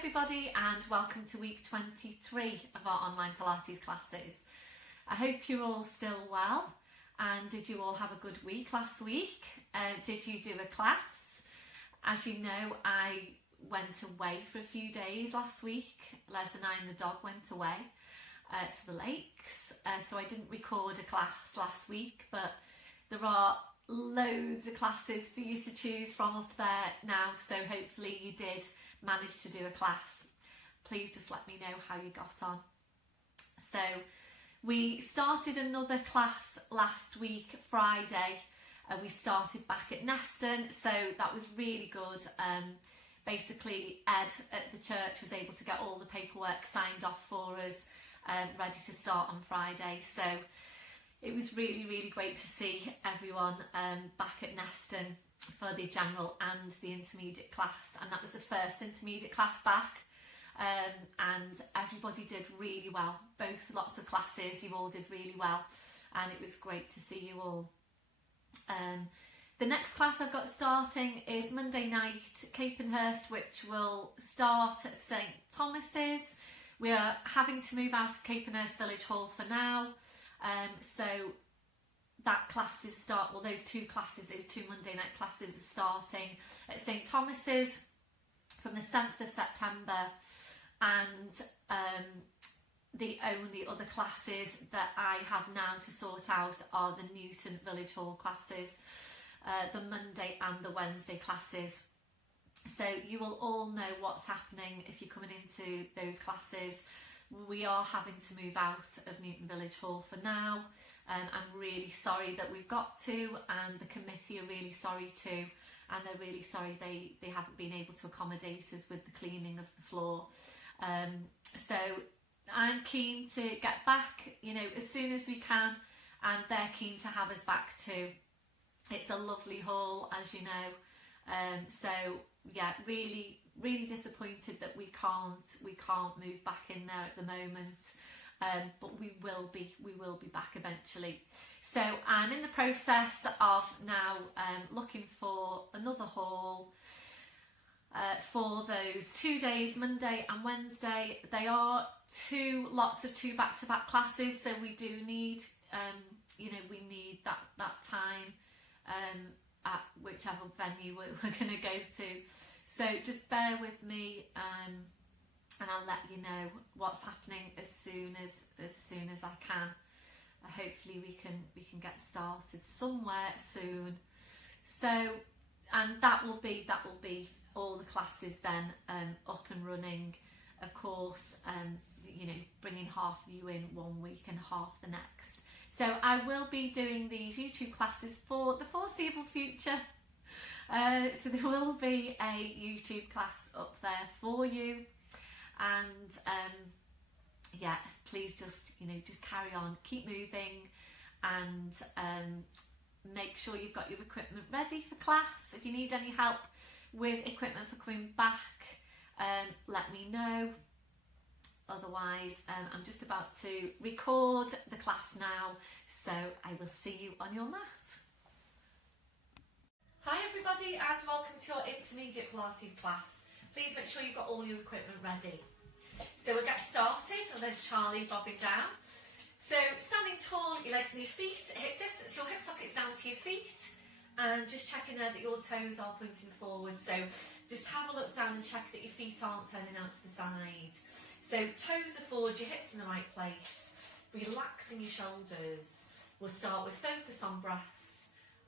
everybody and welcome to week 23 of our online Pilates classes. I hope you're all still well, and did you all have a good week last week? Did you do a class? As you know, I went away for a few days last week. Les and I and the dog went away to the lakes, so I didn't record a class last week, but there are loads of classes for you to choose from up there now, so hopefully you did manage to do a class. Please just let me know how you got on. So we started another class last week, Friday. We started back at Neston, so that was really good. Basically Ed at the church was able to get all the paperwork signed off for us, ready to start on Friday. So it was really great to see everyone back at Neston for the general and the intermediate class, and that was the first intermediate class back, and everybody did really well. Both lots of classes, you all did really well, and it was great to see you all. The next class I've got starting is Monday night, Capenhurst, which will start at St Thomas's. We are having to move out of Capenhurst Village Hall for now, so that classes start, well, those two Monday night classes are starting at St Thomas's from the 7th of September, and the only other classes that I have now to sort out are the Newton Village Hall classes, the Monday and the Wednesday classes. So you will all know what's happening if you're coming into those classes. We are having to move out of Newton Village Hall for now. I'm really sorry that we've got to, and the committee are really sorry too, and they're really sorry they haven't been able to accommodate us with the cleaning of the floor. So I'm keen to get back, you know, as soon as we can, and they're keen to have us back too. It's a lovely hall, as you know. So yeah, really disappointed that we can't move back in there at the moment. But we will be back eventually. So I'm in the process of now looking for another hall for those 2 days, Monday and Wednesday. They are lots of two back-to-back classes, so we do need we need that time at whichever venue we're going to go to. So just bear with me, and I'll let you know what's happening as soon as I can. Hopefully we can get started somewhere soon. So, and that will be all the classes then up and running. Of course, bringing half of you in 1 week and half the next. So I will be doing these YouTube classes for the foreseeable future. So there will be a YouTube class up there for you. And yeah, please just carry on, keep moving, and make sure you've got your equipment ready for class. If you need any help with equipment for coming back, let me know. Otherwise, I'm just about to record the class now, so I will see you on your mat. Hi everybody, and welcome to your intermediate Pilates class. Please make sure you've got all your equipment ready. So we'll get started. Oh, there's Charlie bobbing down. So standing tall, your legs and your feet, hip distance, your hip sockets down to your feet, and just checking there that your toes are pointing forward. So just have a look down and check that your feet aren't turning out to the side. So toes are forward, your hips in the right place, relaxing your shoulders. We'll start with focus on breath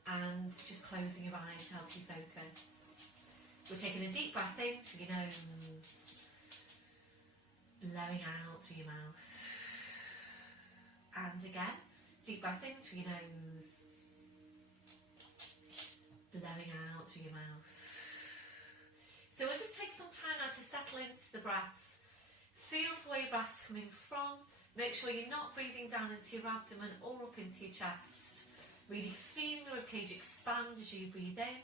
and just closing your eyes to help you focus. We're taking a deep breath in through your nose, blowing out through your mouth. And again, deep breath in through your nose, blowing out through your mouth. So we'll just take some time now to settle into the breath. Feel for where your breath's coming from. Make sure you're not breathing down into your abdomen or up into your chest. Really feeling the ribcage expand as you breathe in,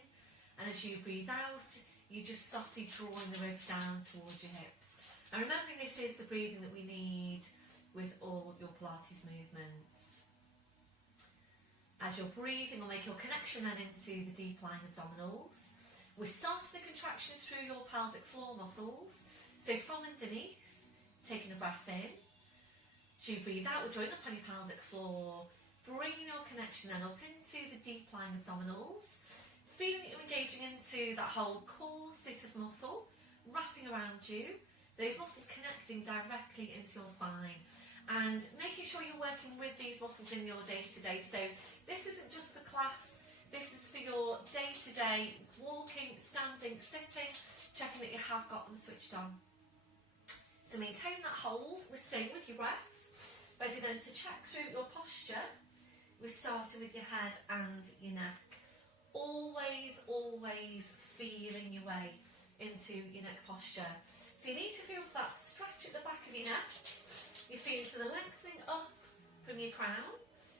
and as you breathe out, you're just softly drawing the ribs down towards your hips. And remembering this is the breathing that we need with all your Pilates movements. As you're breathing, we'll make your connection then into the deep lying abdominals. We're starting the contraction through your pelvic floor muscles. So So from underneath, taking a breath in, as you breathe out, we're drawing up on your pelvic floor, bringing your connection then up into the deep lying abdominals, feeling that you're engaging into that whole core set of muscle, wrapping around you, those muscles connecting directly into your spine, and making sure you're working with these muscles in your day-to-day. So this isn't just for class, this is for your day-to-day walking, standing, sitting, checking that you have got them switched on. So maintain that hold, we're staying with your breath. Ready then to check through your posture. We're starting with your head and your neck. Always, always feeling your way into your neck posture. So you need to feel for that stretch at the back of your neck. You're feeling for the lengthening up from your crown.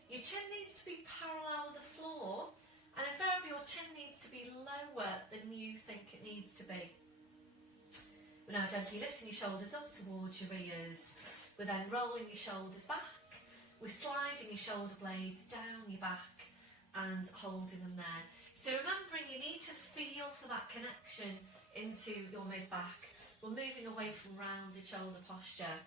Your chin needs to be parallel with the floor, and invariably your chin needs to be lower than you think it needs to be. We're now gently lifting your shoulders up towards your ears. We're then rolling your shoulders back. We're sliding your shoulder blades down your back and holding them there. So remembering you need to feel for that connection into your mid-back. We're moving away from rounded shoulder posture.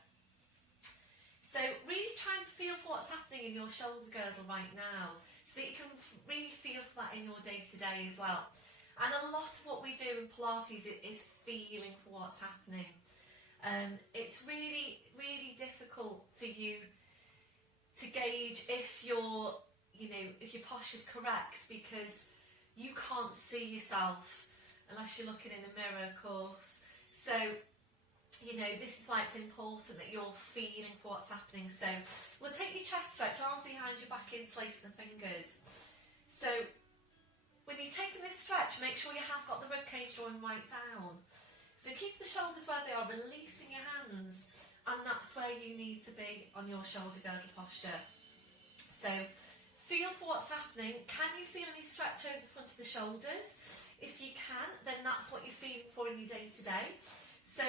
So really try and feel for what's happening in your shoulder girdle right now, so that you can really feel for that in your day-to-day as well. And a lot of what we do in Pilates is feeling for what's happening. It's really, really difficult for you to gauge if your posture's correct, because you can't see yourself unless you're looking in a mirror, of course. So, this is why it's important that you're feeling for what's happening. So, we'll take your chest stretch, arms behind your back, interlacing the fingers. So, when you're taking this stretch, make sure you have got the ribcage drawing right down. So keep the shoulders where they are, releasing your hands, and that's where you need to be on your shoulder girdle posture. So feel for what's happening. Can you feel any stretch over the front of the shoulders? If you can, then that's what you're feeling for in your day-to-day. So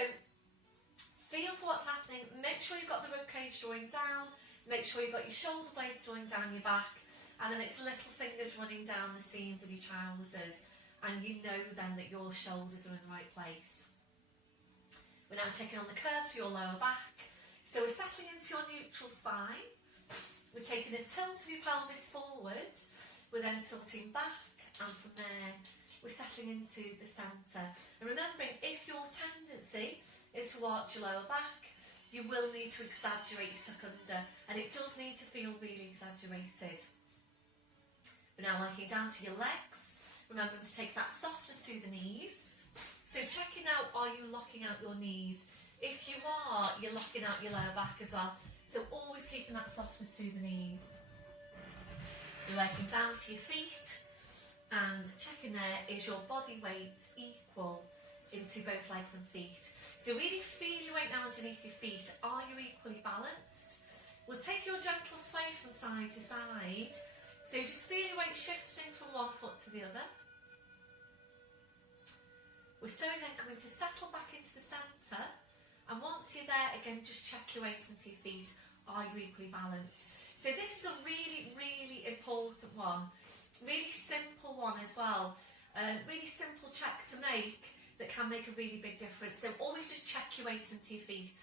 feel for what's happening. Make sure you've got the ribcage drawing down. Make sure you've got your shoulder blades drawing down your back. And then it's little fingers running down the seams of your trousers, and you know then that your shoulders are in the right place. We're now checking on the curve to your lower back. So we're settling into your neutral spine. We're taking a tilt of your pelvis forward. We're then tilting back, and from there we're settling into the centre. And remembering, if your tendency is to arch your lower back, you will need to exaggerate your tuck under, and it does need to feel really exaggerated. We're now working down to your legs, remembering to take that softness to the knees. So checking out, are you locking out your knees? If you are, you're locking out your lower back as well. So always keeping that softness to the knees. You're working down to your feet, and checking there, is your body weight equal into both legs and feet? So really feel your weight now underneath your feet. Are you equally balanced? We'll take your gentle sway from side to side. So just feel your weight shifting from one foot to the other. We're slowly then coming to settle back into the centre, and once you're there, again, just check your weight into your feet. Are you equally balanced? So this is a really, really important one. Really simple one as well. Really simple check to make that can make a really big difference. So always just check your weight into your feet.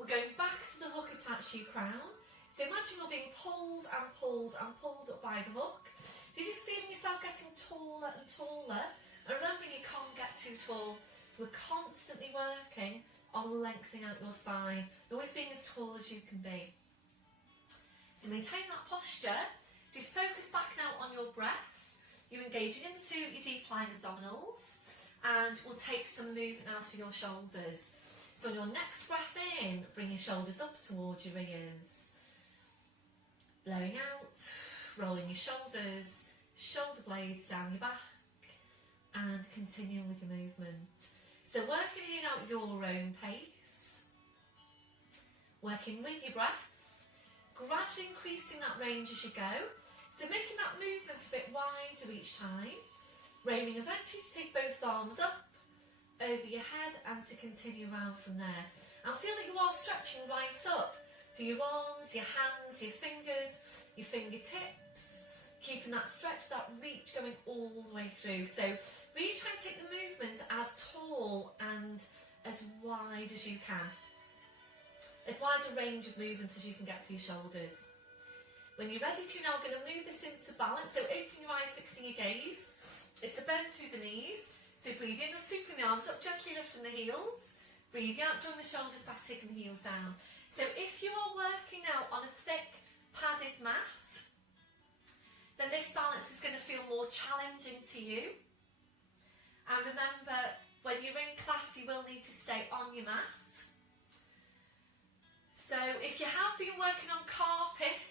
We're going back to the hook attached to your crown. So imagine you're being pulled and pulled and pulled up by the hook. So you're just feeling yourself getting taller and taller. And remembering you can't get too tall. We're constantly working on lengthening out your spine. Always being as tall as you can be. So maintain that posture. Just focus back now on your breath. You're engaging into your deep lying abdominals. And we'll take some movement now through your shoulders. So on your next breath in, bring your shoulders up towards your ears. Blowing out, rolling your shoulders, shoulder blades down your back, and continuing with your movement. So working in out your own pace, working with your breath, gradually increasing that range as you go. So making that movement a bit wider each time, aiming eventually to take both arms up, over your head, and to continue around from there. And feel that you are stretching right up through your arms, your hands, your fingers, your fingertips, keeping that stretch, that reach going all the way through. So really try and take the movement as tall and as wide as you can. As wide a range of movements as you can get through your shoulders. When you're ready to, now we're going to move this into balance. So open your eyes, fixing your gaze. It's a bend through the knees. So breathe in, sweeping the arms up, gently lifting the heels. Breathe out, drawing the shoulders back, taking the heels down. So if you are working out on a thick, padded mat, then this balance is going to feel more challenging to you. And remember, when you're in class, you will need to stay on your mat. So if you have been working on carpet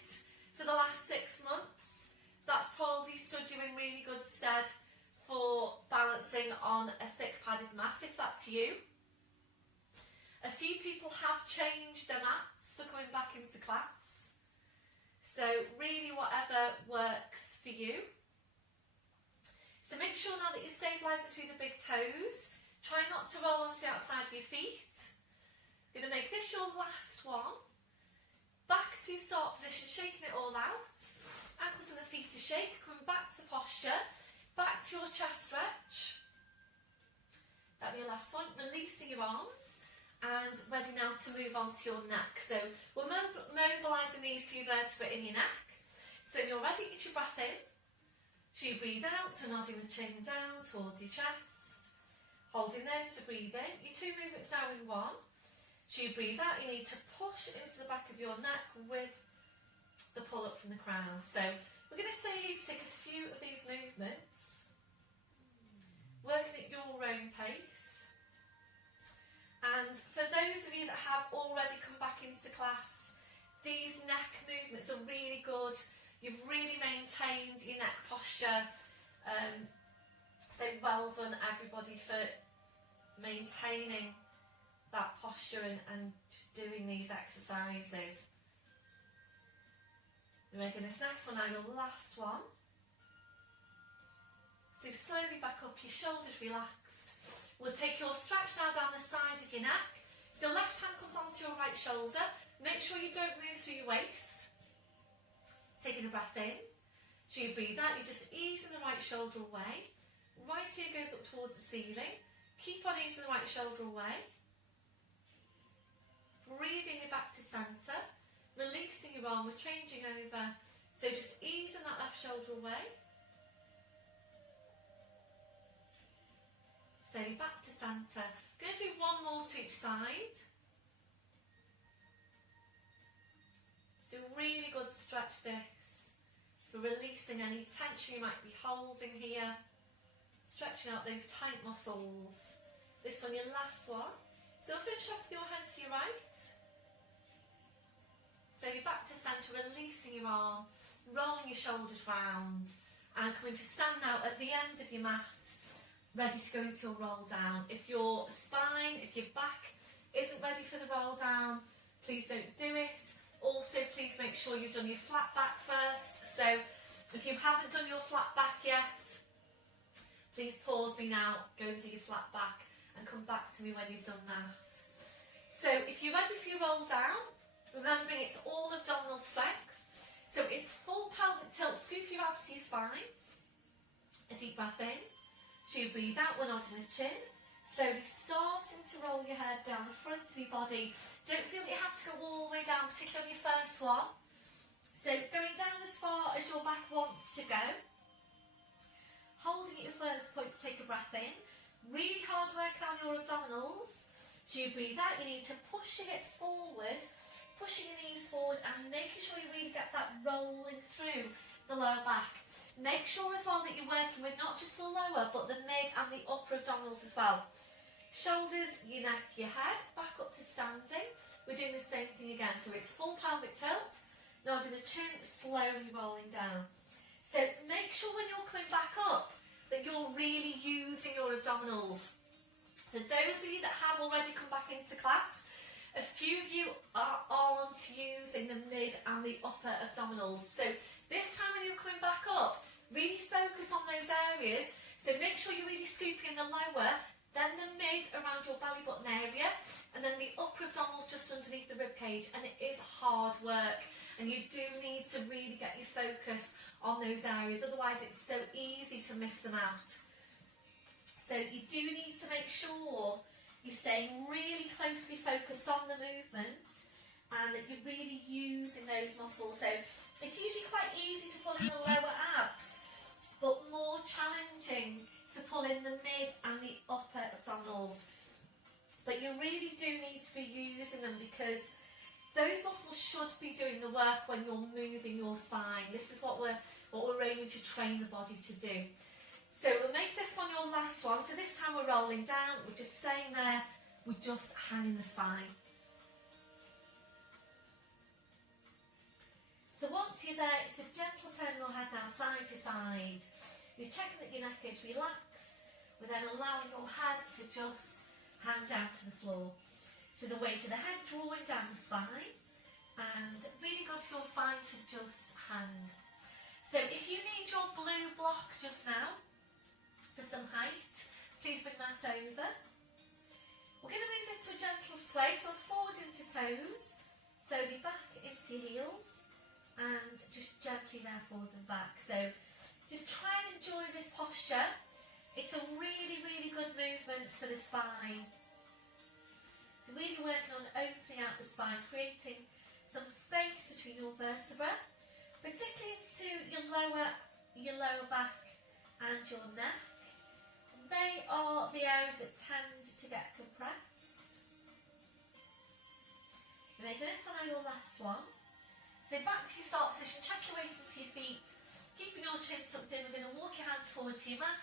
for the last 6 months, that's probably stood you in really good stead for balancing on a thick padded mat, if that's you. A few people have changed their mats for coming back into class. So really whatever works for you. So make sure now that you're stabilising through the big toes. Try not to roll onto the outside of your feet. You're going to make this your last one. Back to your start position, shaking it all out. Ankles and the feet to shake, coming back to posture. Back to your chest stretch. That'll be your last one. Releasing your arms. And ready now to move on to your neck. So we're mobilising these few vertebrae in your neck. So when you're ready, get your breath in. So you breathe out, so nodding the chin down towards your chest. Holding there to breathe in. Your 2 movements now in one. So you breathe out, you need to push into the back of your neck with the pull up from the crown. So we're going to stay here to take a few of these movements, working at your own pace. And for those of you that have already come back into class, these neck movements are really good. You've really maintained your neck posture. So well done everybody for maintaining that posture and just doing these exercises. We're making this next one now your last one. So slowly back up, your shoulders relaxed. We'll take your stretch now down the side of your neck. So left hand comes onto your right shoulder. Make sure you don't move through your waist. Taking a breath in. So you breathe out, you're just easing the right shoulder away. Right ear goes up towards the ceiling. Keep on easing the right shoulder away. Breathing it back to centre. Releasing your arm, we're changing over. So just easing that left shoulder away. So back to centre. Going to do one more to each side. So really good stretch this for releasing any tension you might be holding here. Stretching out those tight muscles. This one, your last one. So we'll finish off with your hand to your right. So you're back to centre, releasing your arm, rolling your shoulders round, and coming to stand now at the end of your mat, ready to go into your roll down. If your spine, if your back isn't ready for the roll down, please don't do it. Also, please make sure you've done your flat back first. So if you haven't done your flat back yet, please pause me now, go and do your flat back, and come back to me when you've done that. So if you're ready for your roll down, remembering it's all abdominal strength, so it's full pelvic tilt, scoop your abs to your spine, a deep breath in, so you breathe out, we're nodding the chin, slowly starting to roll your head down the front of your body. Don't feel that you have to go all the way down, particularly on your first one. So going down as far as your back wants to go, holding at your furthest point to take a breath in, really hard work on your abdominals. So you breathe out, you need to push your hips forward, pushing your knees forward and making sure you really get that rolling through the lower back. Make sure as well that you're working with not just the lower but the mid and the upper abdominals as well. Shoulders, your neck, your head, back up to standing. We're doing the same thing again. So it's full pelvic tilt, nodding the chin, slowly rolling down. So make sure when you're coming back up that you're really using your abdominals. For those of you that have already come back into class, a few of you are on to using the mid and the upper abdominals. So this time when you're coming back up, really focus on those areas. So make sure you're really scooping the lower, then the mid around your belly button area, and then the upper abdominals just underneath the rib cage. And it is hard work, and you do need to really get your focus on those areas. Otherwise, it's so easy to miss them out. So you do need to make sure You're staying really closely focused on the movement and that you're really using those muscles. So it's usually quite easy to pull in the lower abs, but more challenging to pull in the mid and the upper abdominals. But you really do need to be using them because those muscles should be doing the work when you're moving your spine. This is what we're aiming to train the body to do. So we'll make this one your last one. So this time we're rolling down, we're just staying there, we're just hanging the spine. So once you're there, it's a gentle turn your head now side to side. You're checking that your neck is relaxed. We're then allowing your head to just hang down to the floor. So the weight of the head drawing down the spine, and really good for your spine to just hang. So if you need your blue block just now, for some height, please bring that over. We're going to move into a gentle sway, so forward into toes, slowly back into your heels, and just gently there forwards and back. So just try and enjoy this posture. It's a really, really good movement for the spine. So really working on opening out the spine, creating some space between your vertebrae, particularly into your lower back and your neck. They are the areas that tend to get compressed. You're making this one your last one. So back to your start position, check your weight into your feet, keeping your chin tucked in. We're going to walk your hands forward to your mat.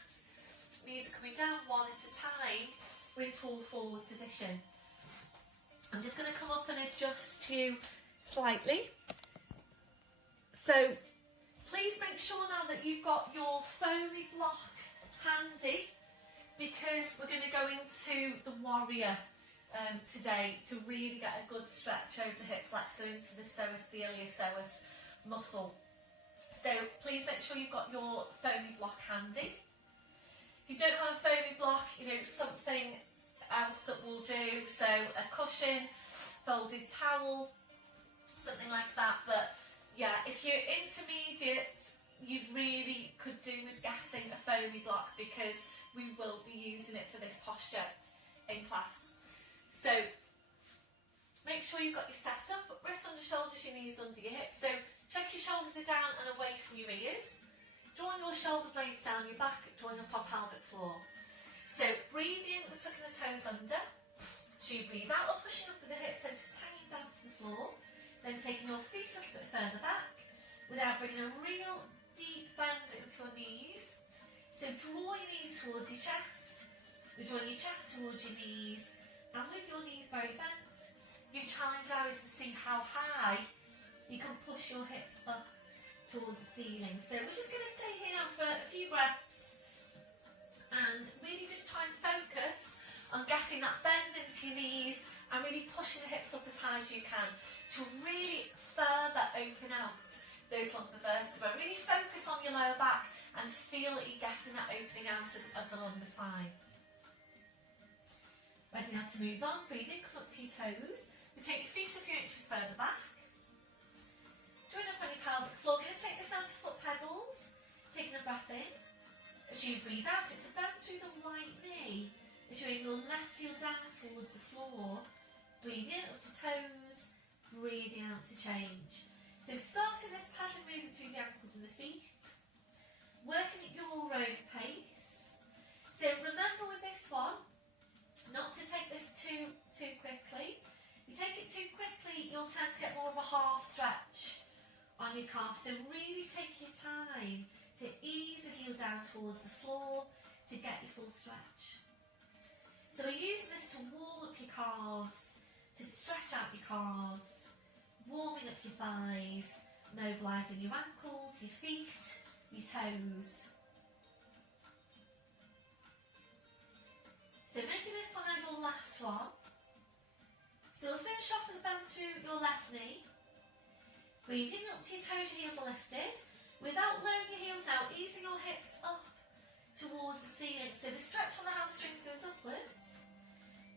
Knees are coming down one at a time. We're in tall forwards position. I'm just going to come up and adjust you slightly. So please make sure now that you've got your foamy block handy, because we're going to go into the warrior today to really get a good stretch over the hip flexor into the psoas, the iliopsoas muscle. So please make sure you've got your foamy block handy. If you don't have a foamy block, something else that will do, so a cushion, folded towel, something like that. But yeah, if you're intermediate, you really could do with getting a foamy block, because we will be using it for this posture in class. So make sure you've got your setup, wrists under shoulders, your knees under your hips. So check your shoulders are down and away from your ears. Drawing your shoulder blades down your back, drawing up on pelvic floor. So breathe in, we're tucking the toes under. So you breathe out, or pushing up with the hips, so just hanging down to the floor. Then taking your feet a little bit further back, without bringing a real deep bend into your knees. So draw your knees towards your chest. We're drawing your chest towards your knees, and with your knees very bent, your challenge now is to see how high you can push your hips up towards the ceiling. So we're just going to stay here now for a few breaths and really just try and focus on getting that bend into your knees and really pushing the hips up as high as you can to really further open out those lumbar vertebrae. Really focus on your lower back and feel that you're getting that opening out of the lumbar spine. Ready now to move on. Breathe in, come up to your toes. We take your feet a few inches further back. Join up on your pelvic floor. We're going to take this down to foot pedals. Taking a breath in. As you breathe out, it's a bend through the right knee. As you bring your left heel down towards the floor. Breathe in up to toes. Breathing out to change. So starting this pattern, moving through the ankles and the feet. Working at your own pace. So remember with this one, not to take this too quickly. If you take it too quickly, you'll tend to get more of a half stretch on your calf. So really take your time to ease the heel down towards the floor to get your full stretch. So we're using this to warm up your calves, to stretch out your calves, warming up your thighs, mobilising your ankles, your feet, your toes. So making this one your last one. So we'll finish off with a bend through your left knee. Breathing up to your toes, your heels are lifted. Without lowering your heels out, easing your hips up towards the ceiling. So the stretch on the hamstrings goes upwards.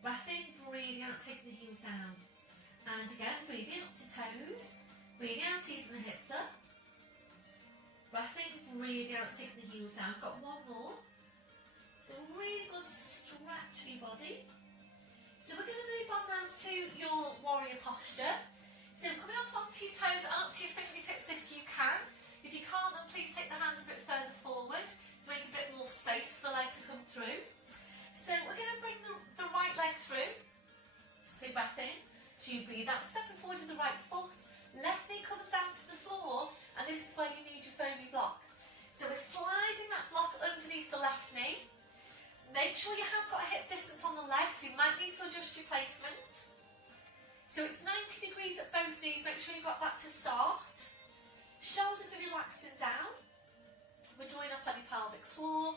Breath in, breathing out, taking the heels down. And again, breathing up to toes. Breathing out, easing the hips up. Breath in, breathing out, taking the heels down. Got one more. So really good stretch for your body. So breath in, as you breathe out, stepping forward to the right foot, left knee comes down to the floor, and this is where you need your foamy block. So we're sliding that block underneath the left knee. Make sure you have got a hip distance on the legs, so you might need to adjust your placement. So it's 90 degrees at both knees, make sure you've got that to start. Shoulders are relaxed and down. We're drawing up on your pelvic floor.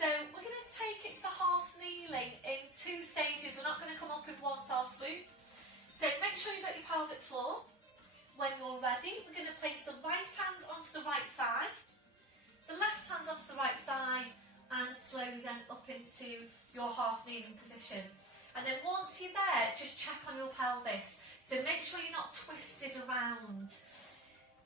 So we're going to take it to half kneeling in 2 stages. We're not going to come up in one fell swoop. So make sure you've got your pelvic floor. When you're ready, we're going to place the right hand onto the right thigh, the left hand onto the right thigh, and slowly then up into your half kneeling position. And then once you're there, just check on your pelvis. So make sure you're not twisted around.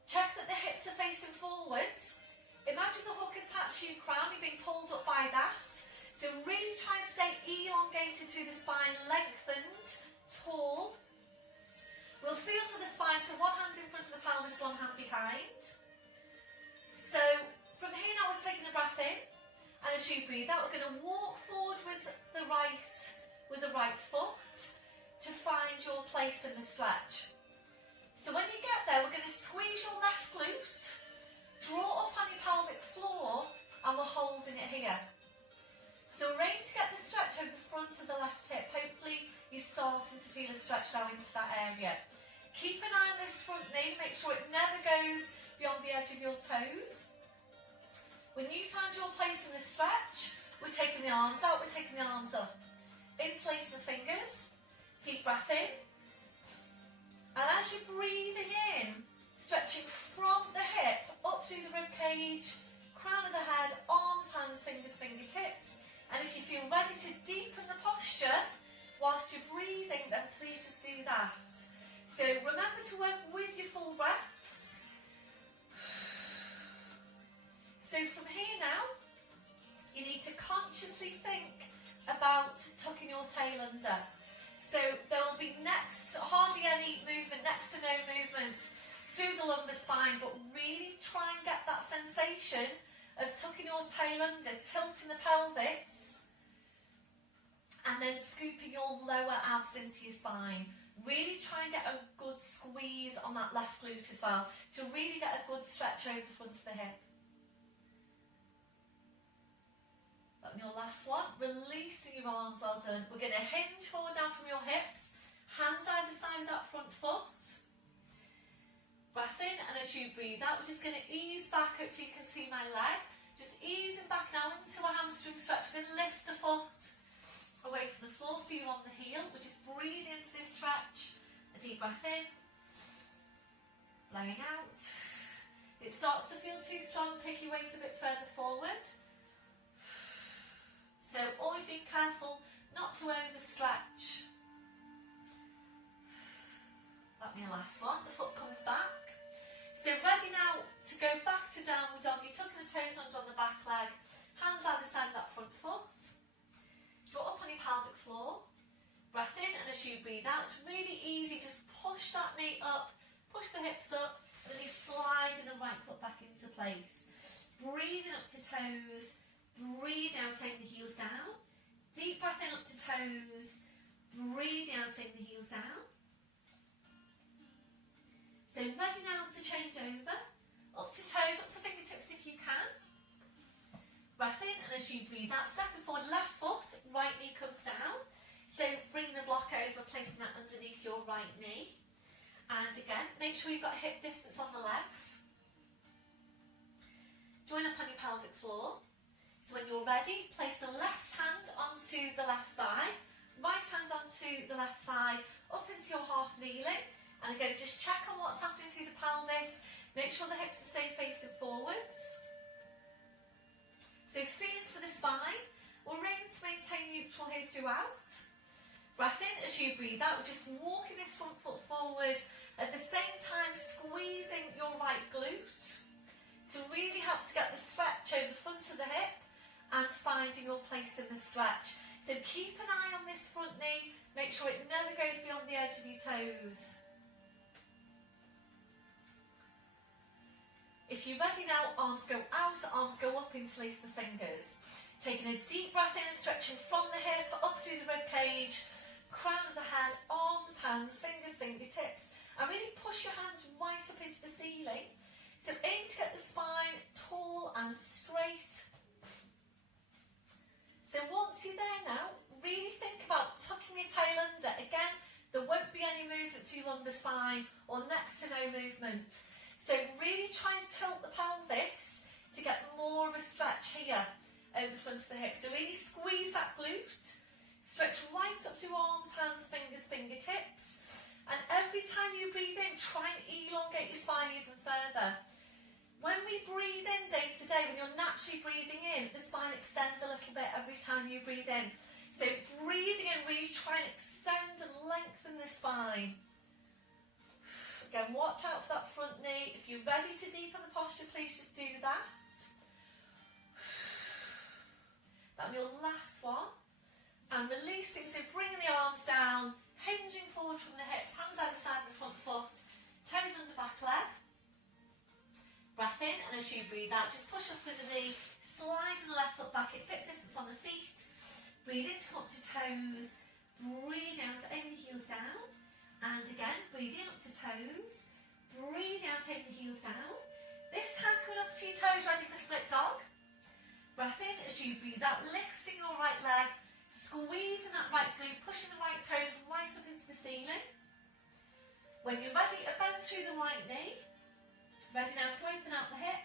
Check that the hips are facing forwards. Imagine the hook attached to your crown, you're being pulled up by that. So really try and stay elongated through the spine, lengthened, tall. We'll feel for the spine, so one hand in front of the pelvis, one hand behind. So from here now we're taking a breath in, and as you breathe out, we're going to walk forward with the right foot to find your place in the stretch. So when you get there, we're going to squeeze your left glute, draw up on your pelvic floor, and we're holding it here. So we're aiming to get the stretch over the front of the left hip. Hopefully you're starting to feel a stretch down into that area. Keep an eye on this front knee, make sure it never goes beyond the edge of your toes. When you find your place in the stretch, we're taking the arms out, we're taking the arms up. Interlacing the fingers, deep breath in. And as you're breathing in, stretching from the hip up through the rib cage, crown of the head, arms, hands, fingers, fingertips. And if you feel ready to deepen the posture whilst you're breathing, then please just do that. So remember to work with your full breaths. So from here now, you need to consciously think about tucking your tail under. So there will be hardly any movement, next to no movement through the lumbar spine, but really try and get that sensation of tucking your tail under, tilting the pelvis, and then scooping your lower abs into your spine. Really try and get a good squeeze on that left glute as well, to really get a good stretch over the front of the hip. And your last one, releasing your arms, well done. We're going to hinge forward now from your hips, hands either side of that front foot. Breath in, and as you breathe out, we're just going to ease back. Hopefully you can see my leg. Just easing back now into a hamstring stretch. We're going to lift the foot away from the floor, so you're on the heel. We're just breathing into this stretch. A deep breath in, blowing out. If it starts to feel too strong, take your weight a bit further forward. So always be careful not to overstretch. That'll be the last one. The foot comes back. So ready now to go back to downward dog. You're tucking the toes under on the back leg. Hands either side of that front foot. Draw up on your pelvic floor. Breath in, and as you breathe out, it's really easy. Just push that knee up, push the hips up, and then you slide the right foot back into place. Breathing up to toes. Breathe out, taking the heels down. Deep breath in up to toes. Breathe out, taking the heels down. So ready now to change over. Up to toes, up to fingertips if you can. Breath in, and as you breathe out, stepping forward, left foot, right knee comes down. So bring the block over, placing that underneath your right knee. And again, make sure you've got hip distance on the legs. Join up on your pelvic floor. So when you're ready, place the left hand onto the left thigh, right hand onto the left thigh, up into your half kneeling. And again, just check on what's happening through the pelvis. Make sure the hips are staying facing forwards. So feeling for the spine. We're aiming to maintain neutral here throughout. Breath in, as you breathe out, we're just walking this front foot forward, at the same time squeezing your right glute to really help to get the stretch over the front of the hip and finding your place in the stretch. So keep an eye on this front knee, make sure it never goes beyond the edge of your toes. If you're ready now, arms go out, arms go up, interlace the fingers. Taking a deep breath in and stretching from the hip up through the rib cage, crown of the head, hands, fingers, fingertips. And really push your hands right up into the ceiling. So aim to get the spine tall and straight. So once you're there now, really think about tucking your tail under. Again, there won't be any movement through your lumbar spine or next to no movement. So really try and tilt the pelvis to get more of a stretch here over the front of the hip. So really squeeze that glute. Stretch right up through arms, hands, fingers, fingertips. And every time you breathe in, try and elongate your spine even further. When we breathe in day to day, when you're naturally breathing in, the spine extends a little bit every time you breathe in. So breathing in, really try and extend and lengthen the spine. Again, watch out for that front knee. If you're ready to deepen the posture, please just do that. That'll be your last one. And releasing, so bringing the arms down, hinging forward from the hips, hands either side of the front foot, toes under back leg. Breath in, and as you breathe out, just push up with the knee, sliding the left foot back at hip distance on the feet. Breathe in to come up to toes, breathe out, aim the heels down. And again, breathe in up to toes, breathe out, taking the heels down. This time coming up to your toes, ready for split dog. Breath in as you breathe out, lifting your right leg, squeezing that right glute, pushing the right toes right up into the ceiling. When you're ready, a bend through the right knee. Ready now to open out the hip.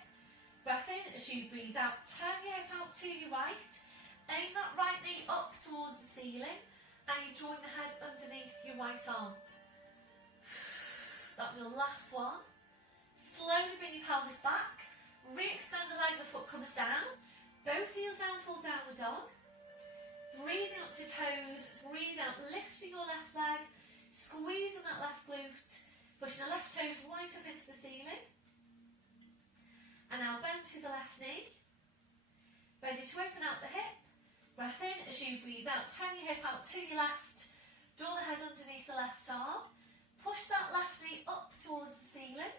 Breath in as you breathe out, turn your hip out to your right. Aim that right knee up towards the ceiling and you join the head underneath your right arm. That'll be your last one. Slowly bring your pelvis back. Re-extend the leg, the foot comes down. Both heels down, full downward dog. Breathing up to toes, breathe out, lifting your left leg, squeezing that left glute, pushing the left toes right up into the ceiling. And now bend through the left knee. Ready to open out the hip. Breath in as you breathe out, turn your hip out to your left, draw the head underneath the left arm, push that left knee up towards the ceiling.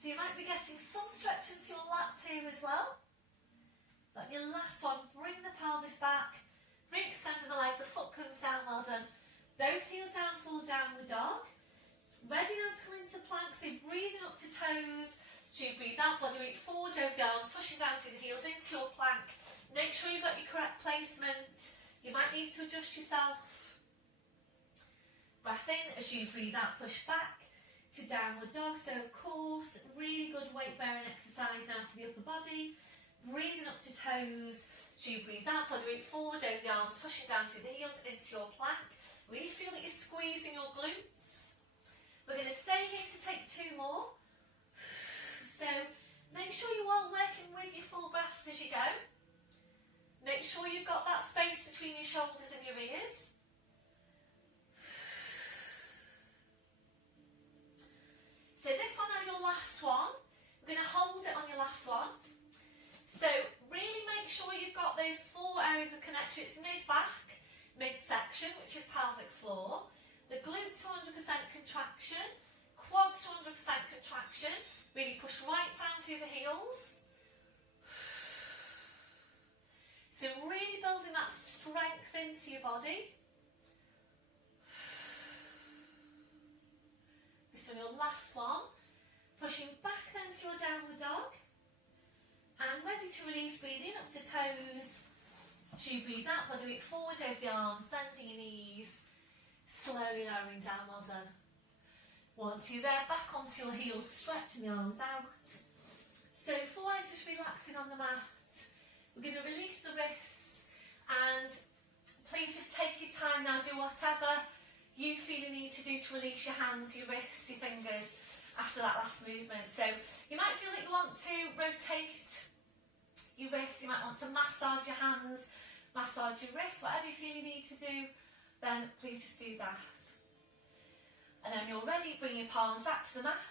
So you might be getting some stretch into your lats here as well. But your last one, bring the pelvis back, re-extend the leg, the foot comes down, well done. Both heels down, full downward dog. Ready now to come into plank, so breathing up to toes. So you breathe out, body weight forward over the arms, pushing down through the heels into your plank. Make sure you've got your correct placement. You might need to adjust yourself. Breath in as you breathe out, push back to downward dog. So of course, really good weight bearing exercise now for the upper body. Breathing up to toes. So you breathe out, body weight forward over the arms, pushing down through the heels into your plank. Really feel that you're squeezing your glutes. We're going to stay here to take two more. So make sure you are working with your full breaths as you go. Make sure you've got that space between your shoulders and your ears. So this one on your last one, we're going to hold it on your last one. So really make sure you've got those four areas of connection. It's mid-back, midsection, which is pelvic floor. The glutes to 100% contraction, quads to 100% contraction. Really push right down through the heels. So really building that strength into your body. This one, your last one. Pushing back then to your downward dog. And ready to release, breathe in up to toes. So you breathe out, body weight forward over the arms, bending your knees. Slowly lowering down, well done. Once you're there, back onto your heels, stretching the arms out. So forehead just relaxing on the mat. We're going to release the wrists and please just take your time now, do whatever you feel you need to do to release your hands, your wrists, your fingers after that last movement. So you might feel that you want to rotate your wrists, you might want to massage your hands, massage your wrists, whatever you feel you need to do, then please just do that. And then when you're ready, bring your palms back to the mat.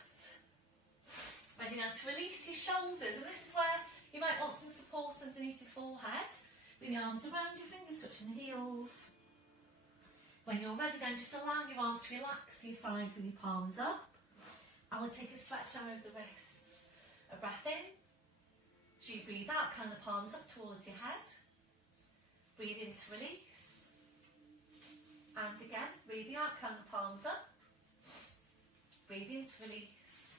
Ready now to release your shoulders. And this is where you might want some support underneath your forehead. Bring your arms around your fingers, touching the heels. When you're ready then, just allow your arms to relax to your sides with your palms up. And we'll take a stretch down over the wrists. A breath in. As you breathe out, kind of the palms up towards your head. Breathe in to release. And again, breathing out, curl the palms up. Breathe in to release.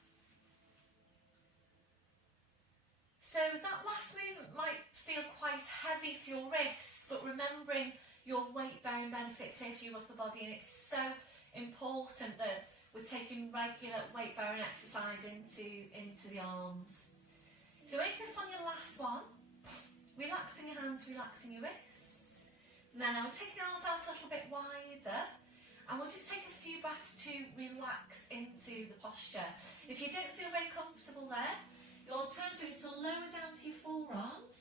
So that last movement might feel quite heavy for your wrists, but remembering your weight bearing benefits here for your upper body, and it's so important that we're taking regular weight bearing exercise into the arms. So focus on your last one, relaxing your hands, relaxing your wrists. And then I will take the arms out a little bit wider, and we'll just take a few breaths to relax into the posture. If you don't feel very comfortable there, your alternative is to lower down to your forearms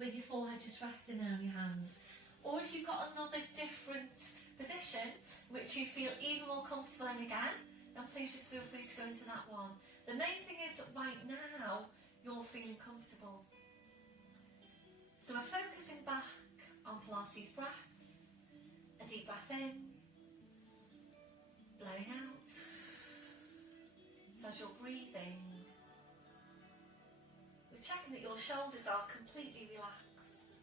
with your forehead just resting there on your hands. Or if you've got another different position which you feel even more comfortable in again, then please just feel free to go into that one. The main thing is that right now you're feeling comfortable. So we're focusing back on Pilates breath. A deep breath in, blowing out. So as you're breathing, we're checking that your shoulders are completely relaxed.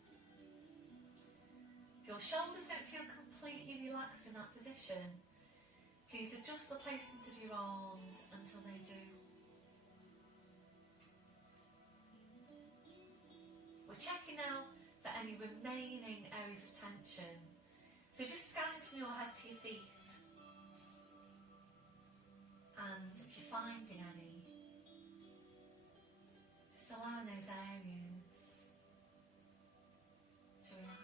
If your shoulders don't feel completely relaxed in that position, please adjust the placement of your arms until they do. We're checking now for any remaining areas of tension. So just scanning from your head to your feet. And if you're finding any, just allowing those areas to relax.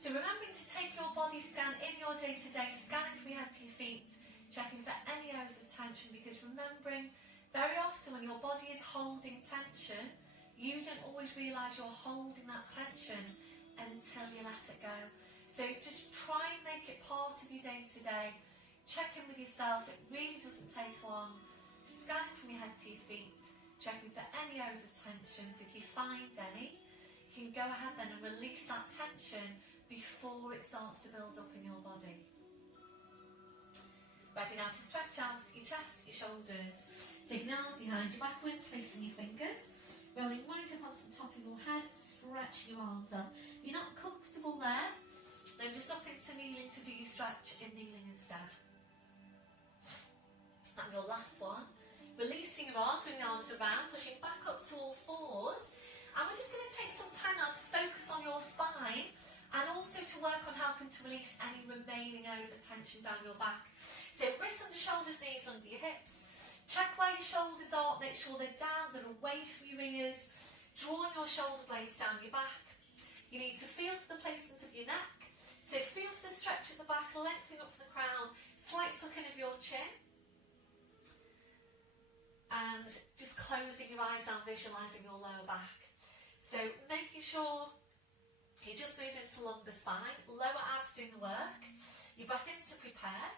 So remembering to take your body scan in your day-to-day, scanning from your head to your feet, checking for any areas of tension, because remembering very often when your body is holding tension, you don't always realise you're holding that tension until you let it go. So just try and make it part of your day-to-day. Check in with yourself, it really doesn't take long. Scan from your head to your feet, checking for any areas of tension. So if you find any, you can go ahead then and release that tension before it starts to build up in your body. Ready now to stretch out your chest, your shoulders. Taking the arms behind your backwards, facing your fingers. Rolling right up onto the top of your head, stretching your arms up. If you're not comfortable there, then just up into kneeling to do your stretch in kneeling instead. And your last one, releasing your arms, bring the arms around, pushing back up to all fours. And we're just going to take some time now to focus on your spine and also to work on helping to release any remaining areas of tension down your back. So wrists under shoulders, knees under your hips. Check where your shoulders are, make sure they're down, they're away from your ears. Drawing your shoulder blades down your back. You need to feel for the placement of your neck. So feel for the stretch at the back, lengthening up from the crown, slight tuck in of your chin. And just closing your eyes down, visualising your lower back. So making sure you just move into lumbar spine, lower abs doing the work. You breath in to prepare.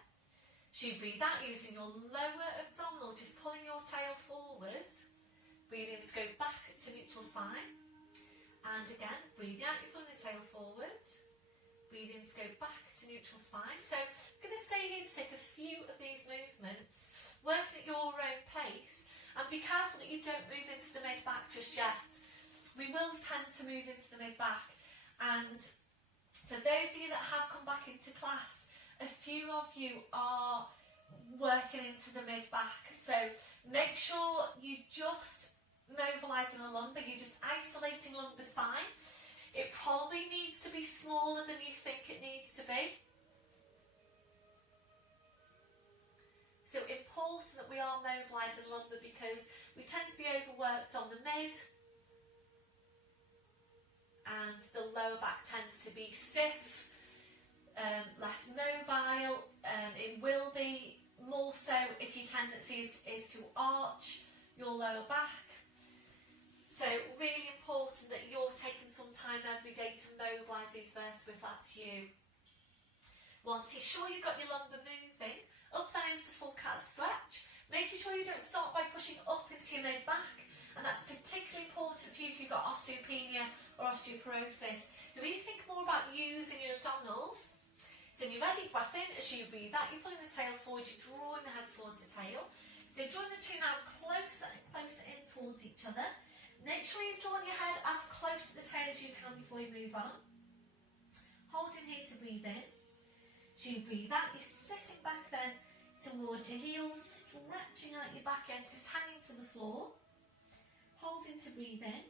So you breathe out using your lower abdominals, just pulling your tail forward. Breathe in to go back to neutral spine. And again, breathing out, you're pulling the tail forward. Breathe in to go back to neutral spine. So I'm going to stay here to take a few of these movements, working at your own pace. And be careful that you don't move into the mid-back just yet. We will tend to move into the mid-back. And for those of you that have come back into class, a few of you are working into the mid-back. So make sure you just mobilising the lumbar, you're just isolating lumbar spine. It probably needs to be smaller than you think it needs to be. So important that we are mobilising lumbar because we tend to be overworked on the mid and the lower back tends to be stiff, less mobile, and it will be more so if your tendency is to arch your lower back. So really important that you're taking some time every day to mobilise these vertebrae if that's you. Once you're sure you've got your lumbar moving, up there into full cat stretch, making sure you don't start by pushing up into your mid-back, and that's particularly important for you if you've got osteopenia or osteoporosis. So really think more about using your abdominals. So when you're ready, breath in, as you breathe out, you're pulling the tail forward, you're drawing the head towards the tail. So drawing the two now closer and closer in towards each other. Make sure you've drawn your head as close to the tail as you can before you move on. Holding here to breathe in. As you breathe out, you're sitting back then towards your heels, stretching out your back edge, just hanging to the floor. Holding to breathe in.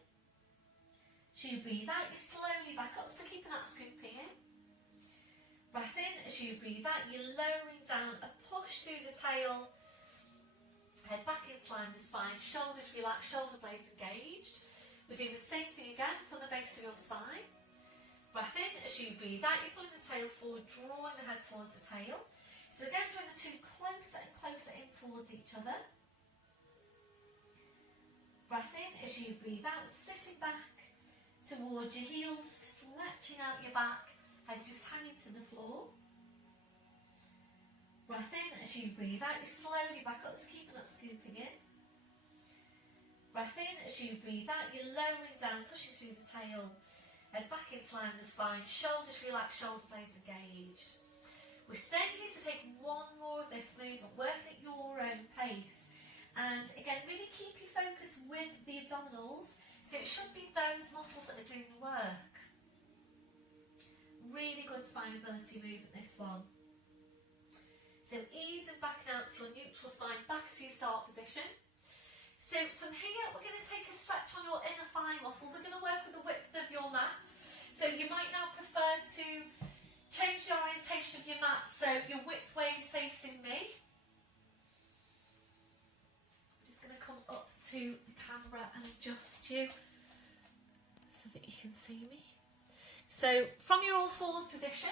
As you breathe out, you're slowly back up, so keeping that scooping in. Breath in. As you breathe out, you're lowering down, a push through the tail. Head back into line with the spine, shoulders relaxed, shoulder blades engaged. We're doing the same thing again from the base of your spine. Breath in. As you breathe out, you're pulling the tail forward, drawing the head towards the tail. So again, drawing the two closer and closer in towards each other. Breath in. As you breathe out, sitting back towards your heels, stretching out your back, head's just hanging to the floor. Breath in. As you breathe out, you're slowly back up, so keeping that scooping in. Breath in. As you breathe out, you're lowering down, pushing through the tail. Head back into line with the spine, shoulders relaxed, shoulder blades engaged. We're staying here to take one more of this movement, working at your own pace. And again, really keep your focus with the abdominals, so it should be those muscles that are doing the work. Really good spine mobility movement, this one. So easing back out to your neutral spine, back to your start position. So from here, we're going to take a stretch on your inner thigh muscles. We're going to work with the width of your mat. So you might now prefer to change the orientation of your mat so your width ways facing me. I'm just going to come up to the camera and adjust you so that you can see me. So from your all fours position,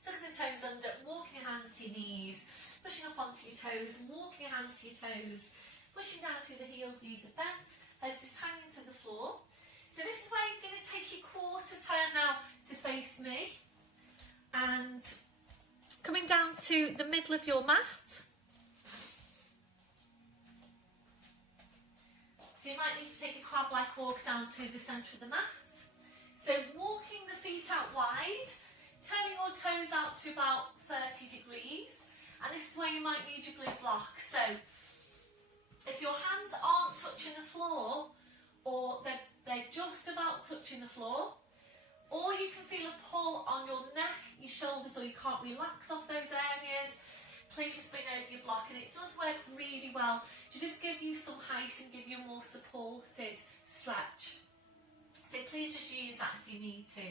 tucking the toes under, walking your hands to your knees, pushing up onto your toes, walking your hands to your toes, pushing down through the heels, knees are bent, heads just hanging to the floor. So this is where you're going to take your quarter turn now to face me, and coming down to the middle of your mat. So you might need to take a crab-like walk down to the centre of the mat. So walking the feet out wide, turning your toes out to about 30 degrees, and this is where you might need your blue block. So if your hands aren't touching the floor, or they're just about touching the floor, or you can feel a pull on your neck, your shoulders, or you can't relax off those areas, please just bring over your block, and it does work really well to just give you some height and give you a more supported stretch. So please just use that if you need to.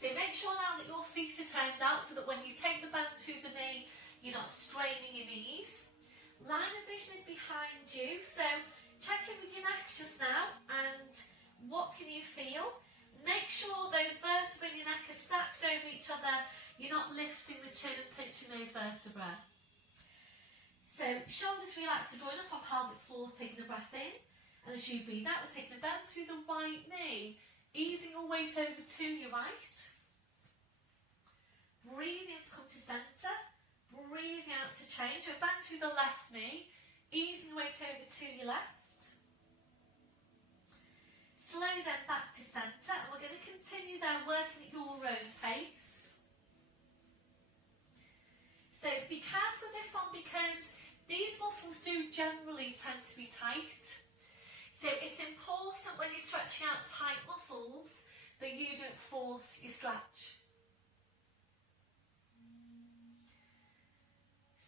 So make sure now that your feet are turned out so that when you take the bend through the knee, you're not straining your knees. Line of vision is behind you, so check in with your neck just now, and what can you feel? Make sure those vertebrae in your neck are stacked over each other, you're not lifting the chin and pinching those vertebrae. So shoulders relaxed, so drawing up our pelvic floor, taking a breath in, and as you breathe out, we're taking a bend through the right knee, easing your weight over to your right. Breathing to come to centre, breathing out to change. We're back through the left knee, easing the weight over to your left. Slow then back to centre, and we're going to continue there working at your own pace. So be careful with this one because these muscles do generally tend to be tight. So it's important when you're stretching out tight muscles that you don't force your stretch.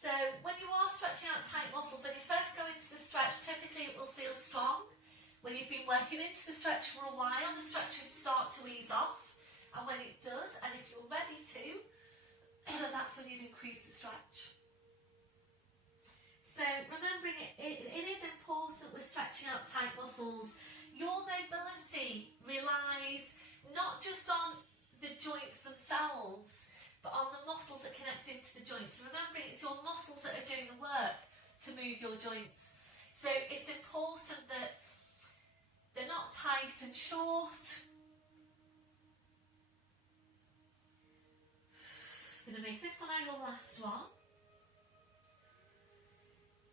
So when you are stretching out tight muscles, when you first go into the stretch, typically it will feel strong. When you've been working into the stretch for a while, the stretches start to ease off. And when it does, and if you're ready to, that's when you'd increase the stretch. So remembering it is important with stretching out tight muscles. Your mobility relies not just on the joints themselves, but on the muscles that connect into the joints. Remembering it's your muscles that are doing the work to move your joints. So it's important that they're not tight and short. I'm going to make this one our last one.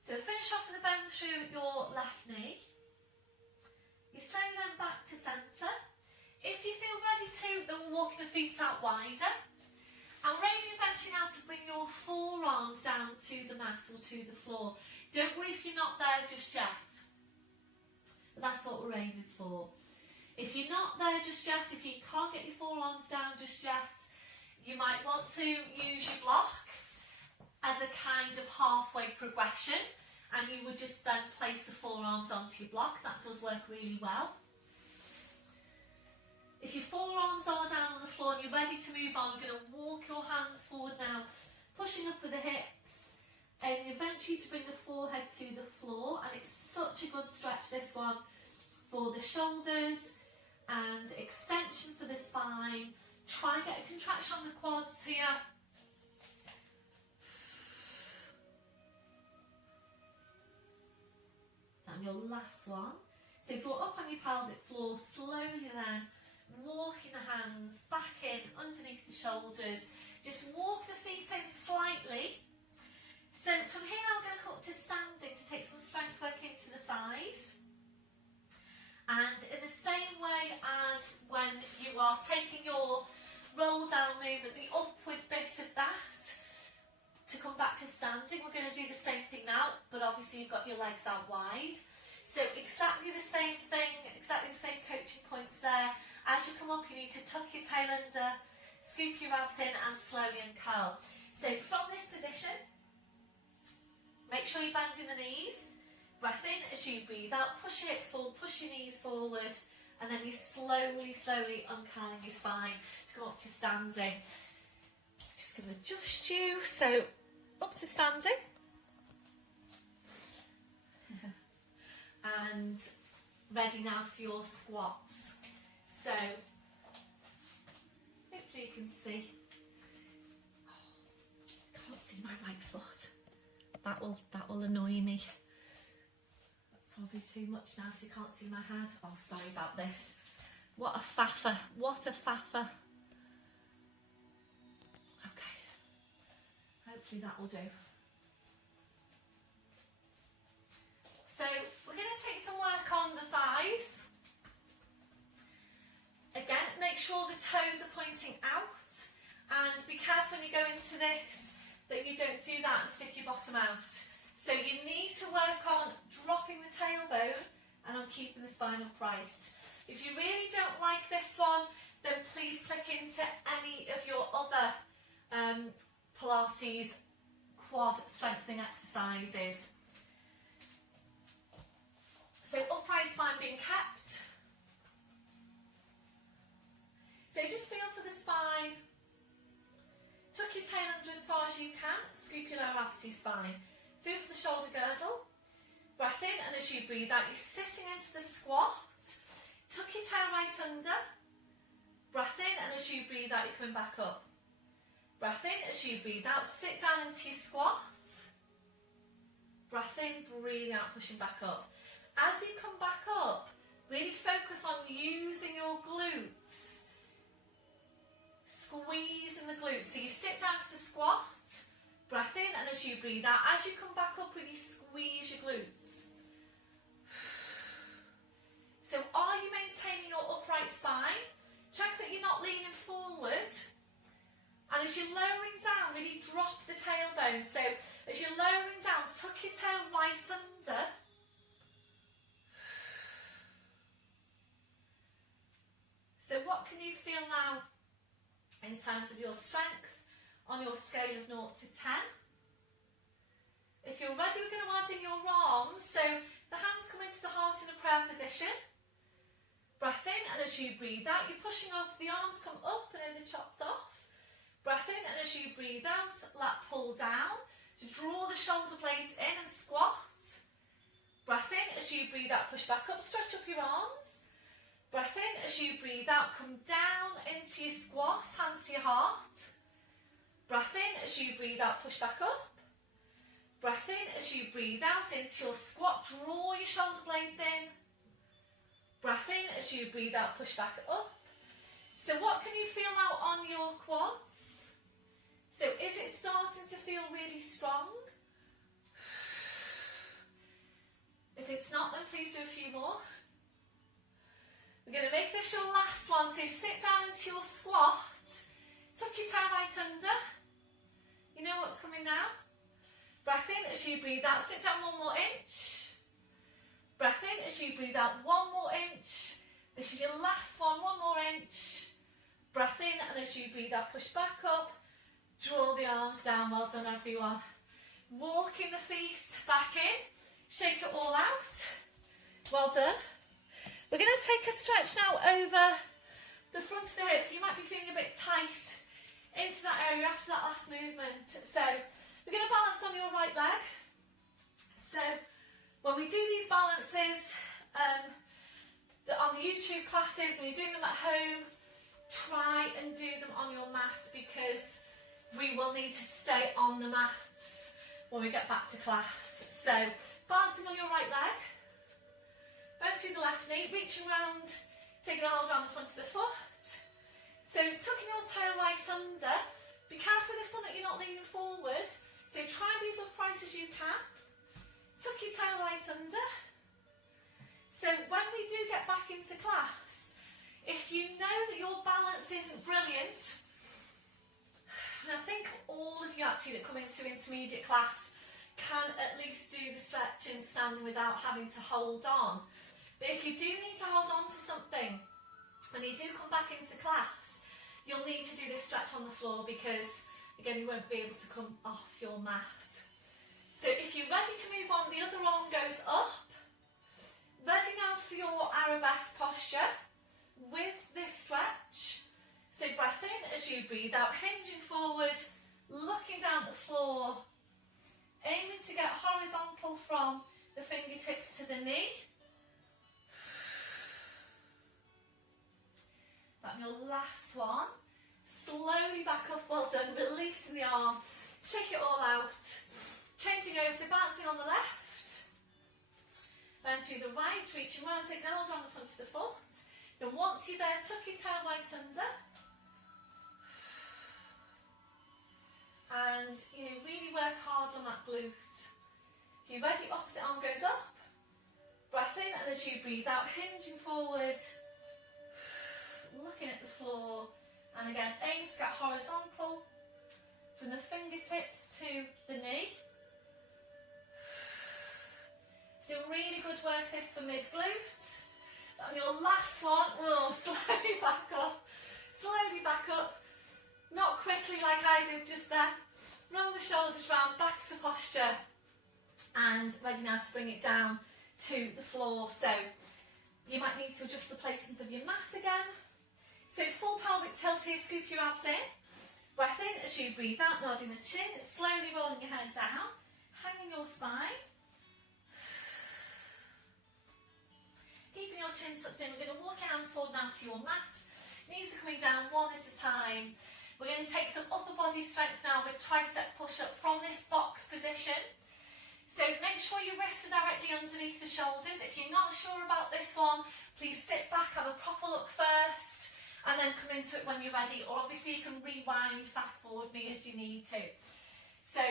So finish off with a bend through your left knee. You slow then back to centre. If you feel ready to, then walk the feet out wider. And we're aiming eventually now to bring your forearms down to the mat or to the floor. Don't worry if you're not there just yet. But that's what we're aiming for. If you're not there just yet, if you can't get your forearms down just yet, you might want to use your block as a kind of halfway progression, and you would just then place the forearms onto your block. That does work really well. If your forearms are down on the floor and you're ready to move on, we're going to walk your hands forward now, pushing up with the hips, and eventually to bring the forehead to the floor. And it's such a good stretch, this one, for the shoulders and extension for the spine. Try and get a contraction on the quads here. And your last one. So draw up on your pelvic floor, slowly then walking the hands back in underneath the shoulders. Just walk the feet in slightly. So from here now we're going to come up to standing to take some strength work into the thighs. And in the same way as when you are taking your roll down movement, the upward bit of that, to come back to standing, we're going to do the same thing now, but obviously you've got your legs out wide. So exactly the same thing, exactly the same coaching points there. As you come up, you need to tuck your tail under, scoop your abs in and slowly uncurl. So from this position, make sure you're bending the knees. Breath in as you breathe out, push your hips forward, push your knees forward, and then you're slowly uncurling your spine to come up to standing. Just going to adjust you, so up to standing. And ready now for your squats. So, hopefully you can see. Oh, can't see my right foot. That will annoy me. Probably too much now, so you can't see my head. Oh, sorry about this. What a faffer. What a faffer. Okay. Hopefully that will do. So we're going to take some work on the thighs. Again, make sure the toes are pointing out. And be careful when you go into this that you don't do that and stick your bottom out. So you need to work on dropping the tailbone and on keeping the spine upright. If you really don't like this one, then please click into any of your other Pilates quad strengthening exercises. So upright spine being kept. So just feel for the spine. Tuck your tail under as far as you can. Scoop your lower abs to your spine. Feel for the shoulder girdle. Breath in, and as you breathe out, you're sitting into the squat. Tuck your tail right under. Breath in, and as you breathe out, you're coming back up. Breath in, as you breathe out, sit down into your squat. Breath in, breathing out, pushing back up. As you come back up, really focus on using your glutes. Squeezing the glutes. So you sit down to the squat. Breath in, and as you breathe out, as you come back up, really squeeze your glutes. So are you maintaining your upright spine? Check that you're not leaning forward. And as you're lowering down, really drop the tailbone. So as you're lowering down, tuck your tail right under. So what can you feel now in terms of your strength on your scale of 0 to 10? If you're ready, we're going to add in your arms. So the hands come into the heart in a prayer position. Breath in, and as you breathe out, you're pushing up, the arms come up and then they're chopped off. Breath in, and as you breathe out, lat pull down to draw the shoulder blades in and squat. Breath in, as you breathe out, push back up, stretch up your arms. Breath in, as you breathe out, come down into your squat, hands to your heart. Breath in, as you breathe out, push back up. Breath in, as you breathe out into your squat, draw your shoulder blades in. Breath in, as you breathe out, push back up. So what can you feel now on your quads? So is it starting to feel really strong? If it's not, then please do a few more. We're going to make this your last one. So sit down into your squat. Tuck your tail right under. You know what's coming now? Breath in as you breathe out. Sit down 1 more inch. Breath in as you breathe out 1 more inch. This is your last one more inch. Breath in, and as you breathe out, push back up. Draw the arms down. Well done, everyone. Walking the feet back in. Shake it all out. Well done. We're going to take a stretch now over the front of the hips. You might be feeling a bit tight into that area after that last movement. So we're going to balance on your right leg. So when we do these balances on the YouTube classes, when you're doing them at home, try and do them on your mat, because we will need to stay on the mats when we get back to class. So balancing on your right leg, bend through the left knee, reaching round, taking a hold around the front of the foot. So tucking your tail right under. Be careful this one that you're not leaning forward. So try and be as upright as you can. Tuck your tail right under. So when we do get back into class, if you know that your balance isn't brilliant, and I think all of you actually that come into intermediate class can at least do the stretching standing without having to hold on. But if you do need to hold on to something, when you do come back into class, you'll need to do this stretch on the floor, because again you won't be able to come off your mat. So if you're ready to move on, the other arm goes up. Ready now for your arabesque posture with this stretch. So breath in as you breathe out, hinging forward, looking down at the floor, aiming to get horizontal from the fingertips to the knee. And your last one. Slowly back up, well done, releasing the arm, shake it all out. Changing over, so bouncing on the left. Then through the right, reaching round, taking a hold on the front of the foot. Then once you're there, tuck your tail right under. And really work hard on that glute. If you're ready, opposite arm goes up. Breath in, and as you breathe out, hinging forward. Looking at the floor, and again aim to get horizontal from the fingertips to the knee. So really good work this for mid glute. On your last one, slowly back up, not quickly like I did just then. Roll the shoulders round, back to posture, and ready now to bring it down to the floor. So you might need to adjust the placement of your mat again. So full pelvic tilt here, scoop your abs in. Breath in as you breathe out, nodding the chin, slowly rolling your head down, hanging your spine. Keeping your chin tucked in, we're going to walk your hands forward now to your mat. Knees are coming down one at a time. We're going to take some upper body strength now with tricep push-up from this box position. So make sure your wrists are directly underneath the shoulders. If you're not sure about this one, please sit back, have a proper look first, and then come into it when you're ready, or obviously you can rewind, fast forward me as you need to. So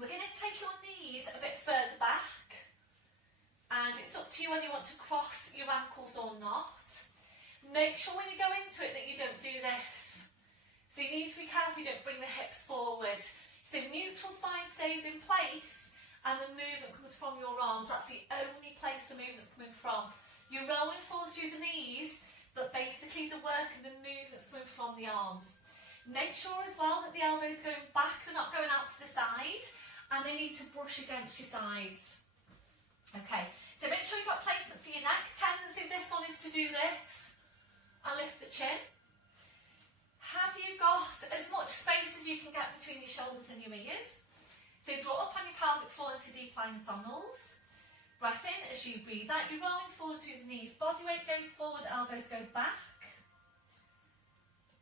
we're going to take your knees a bit further back, and it's up to you whether you want to cross your ankles or not. Make sure when you go into it that you don't do this. So you need to be careful you don't bring the hips forward. So neutral spine stays in place and the movement comes from your arms. That's the only place the movement's coming from. You're rolling forward through the knees, but basically the work and the movement's coming from the arms. Make sure as well that the elbows are going back, they're not going out to the side, and they need to brush against your sides. Okay, so make sure you've got placement for your neck. Tendency of this one is to do this and lift the chin. Have you got as much space as you can get between your shoulders and your ears? So draw up on your pelvic floor into deep lying abdominals. Breath in as you breathe out. You're rolling forward through the knees. Body weight goes forward, elbows go back.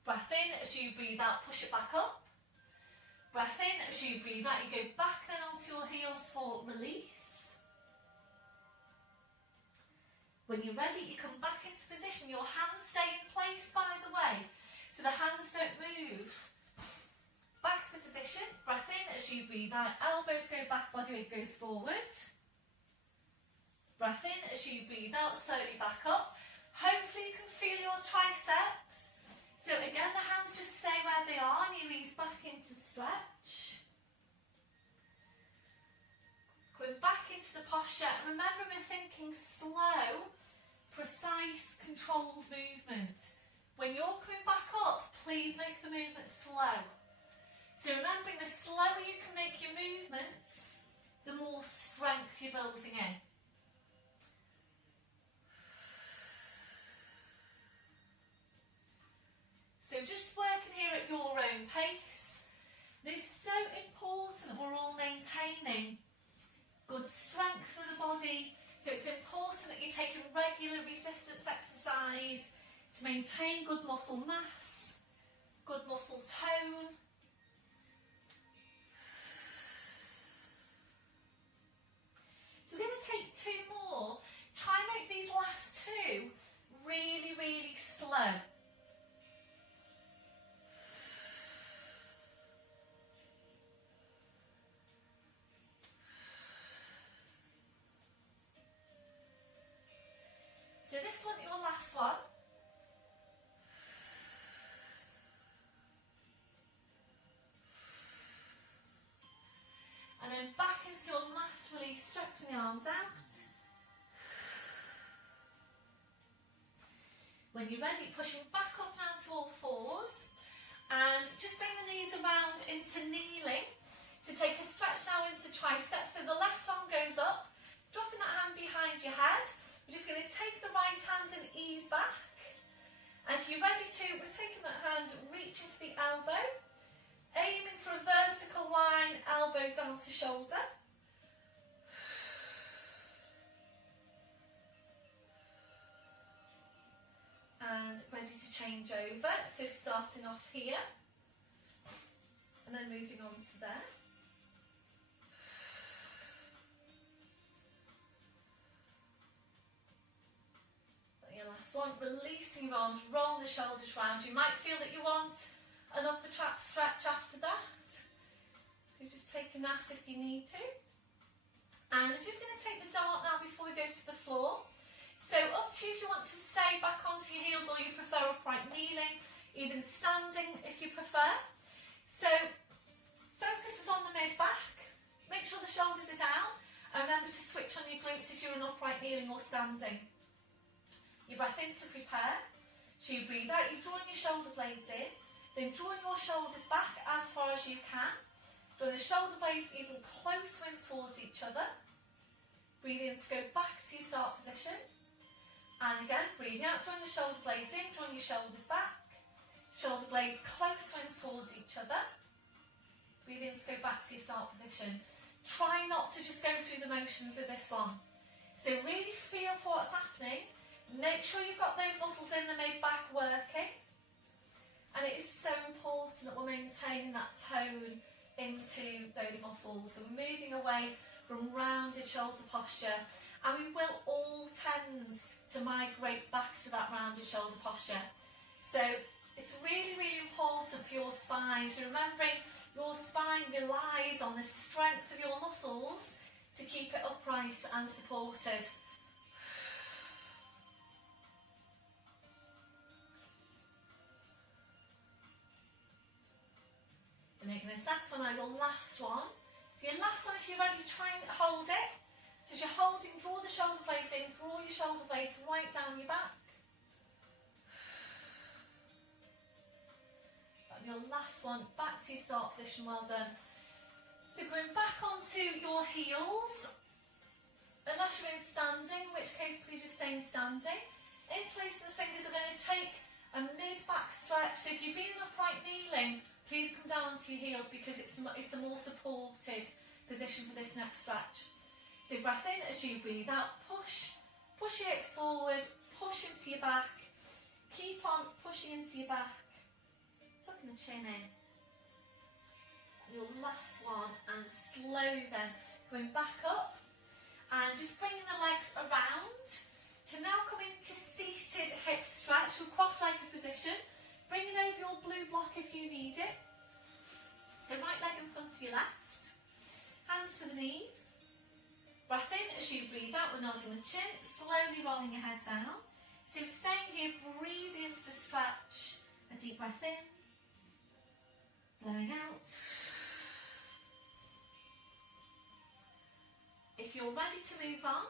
Breath in as you breathe out, push it back up. Breath in as you breathe out. You go back then onto your heels for release. When you're ready, you come back into position. Your hands stay in place, by the way. So the hands don't move. Back to position. Breath in as you breathe out. Elbows go back, body weight goes forward. Breath in as you breathe out, slowly back up. Hopefully you can feel your triceps. So again, the hands just stay where they are and you ease back into stretch. Going back into the posture. And remember, we're thinking slow, precise, controlled movement. When you're coming back up, please make the movement slow. So remembering, the slower you can make your movements, the more strength you're building in. So just working here at your own pace. And it's so important that we're all maintaining good strength for the body. So it's important that you're taking regular resistance exercise to maintain good muscle mass, good muscle tone. So we're going to take 2 more. Try and make these last 2 really, really slow. So this one, your last one. And then back into your last release, stretching the arms out. When you're ready, pushing back up now to all fours. And just bring the knees around into kneeling to take a stretch now into triceps. So the left arm goes up, dropping that hand behind your head. We're just going to take the right hand and ease back. And if you're ready to, we're taking that hand, reaching for the elbow, aiming for a vertical line, elbow down to shoulder. And ready to change over. So starting off here, and then moving on to there. Last one, releasing your arms, roll the shoulders round. You might feel that you want an upper trap stretch after that. So just taking that if you need to. And I'm just going to take the dart now before we go to the floor. So up to you if you want to stay back onto your heels or you prefer upright kneeling, even standing if you prefer. So focus is on the mid-back. Make sure the shoulders are down. And remember to switch on your glutes if you're in upright kneeling or standing. Your breath in to prepare. So you breathe out, you're drawing your shoulder blades in, then drawing your shoulders back as far as you can. Draw the shoulder blades even closer in towards each other. Breathe in to go back to your start position. And again, breathing out, drawing the shoulder blades in, drawing your shoulders back. Shoulder blades closer in towards each other. Breathe in to go back to your start position. Try not to just go through the motions with this one. So really feel for what's happening. Make sure you've got those muscles in the mid-back working. And it is so important that we're maintaining that tone into those muscles. So we're moving away from rounded shoulder posture. And we will all tend to migrate back to that rounded shoulder posture. So it's really, really important for your spine. So remembering your spine relies on the strength of your muscles to keep it upright and supported. And making this next one now your last one. So your last one, if you're ready, try and hold it. So as you're holding, draw the shoulder blades in, draw your shoulder blades right down your back. And your last one, back to your start position, well done. So going back onto your heels, unless you're in standing, in which case please just stay in standing. Interlacing the fingers are going to take a mid-back stretch. So if you've been in upright kneeling, please come down onto your heels because it's a more supported position for this next stretch. So breath in as you breathe out, push your hips forward, push into your back, keep on pushing into your back, tucking the chin in. And your last one, and slow then, going back up and just bringing the legs around to now come into seated hip stretch, so cross-legged position. Bringing over your blue block if you need it. So right leg in front of your left. Hands to the knees. Breath in as you breathe out, we're nodding the chin, slowly rolling your head down. So staying here, breathing into the stretch. A deep breath in. Blowing out. If you're ready to move on,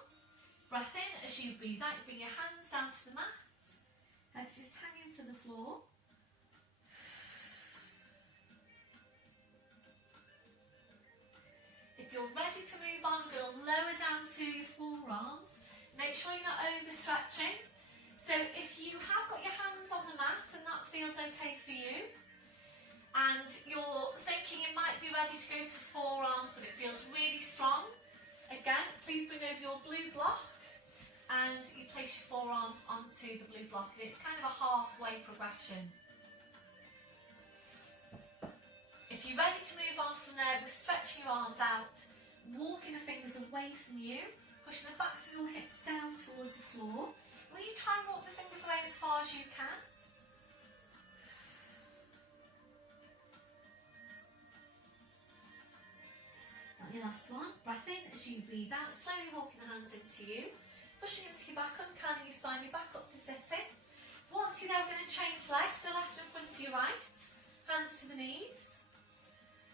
breath in as you breathe out, bring your hands down to the mat. Heads just hanging to the floor. If you're ready to move on, we're going to lower down to your forearms. Make sure you're not overstretching. So if you have got your hands on the mat and that feels okay for you, and you're thinking it might be ready to go to forearms but it feels really strong, again, please bring over your blue block and you place your forearms onto the blue block. And it's kind of a halfway progression. If you're ready to move on from there, we're stretching your arms out, walking the fingers away from you, pushing the backs of your hips down towards the floor. Will you try and walk the fingers away as far as you can? Not your last one. Breath in as you breathe out, slowly walking the hands into you, pushing into your back, uncurling your spine, your back up to sitting. Once you're there, we're going to change legs, so left in front to your right, hands to the knees.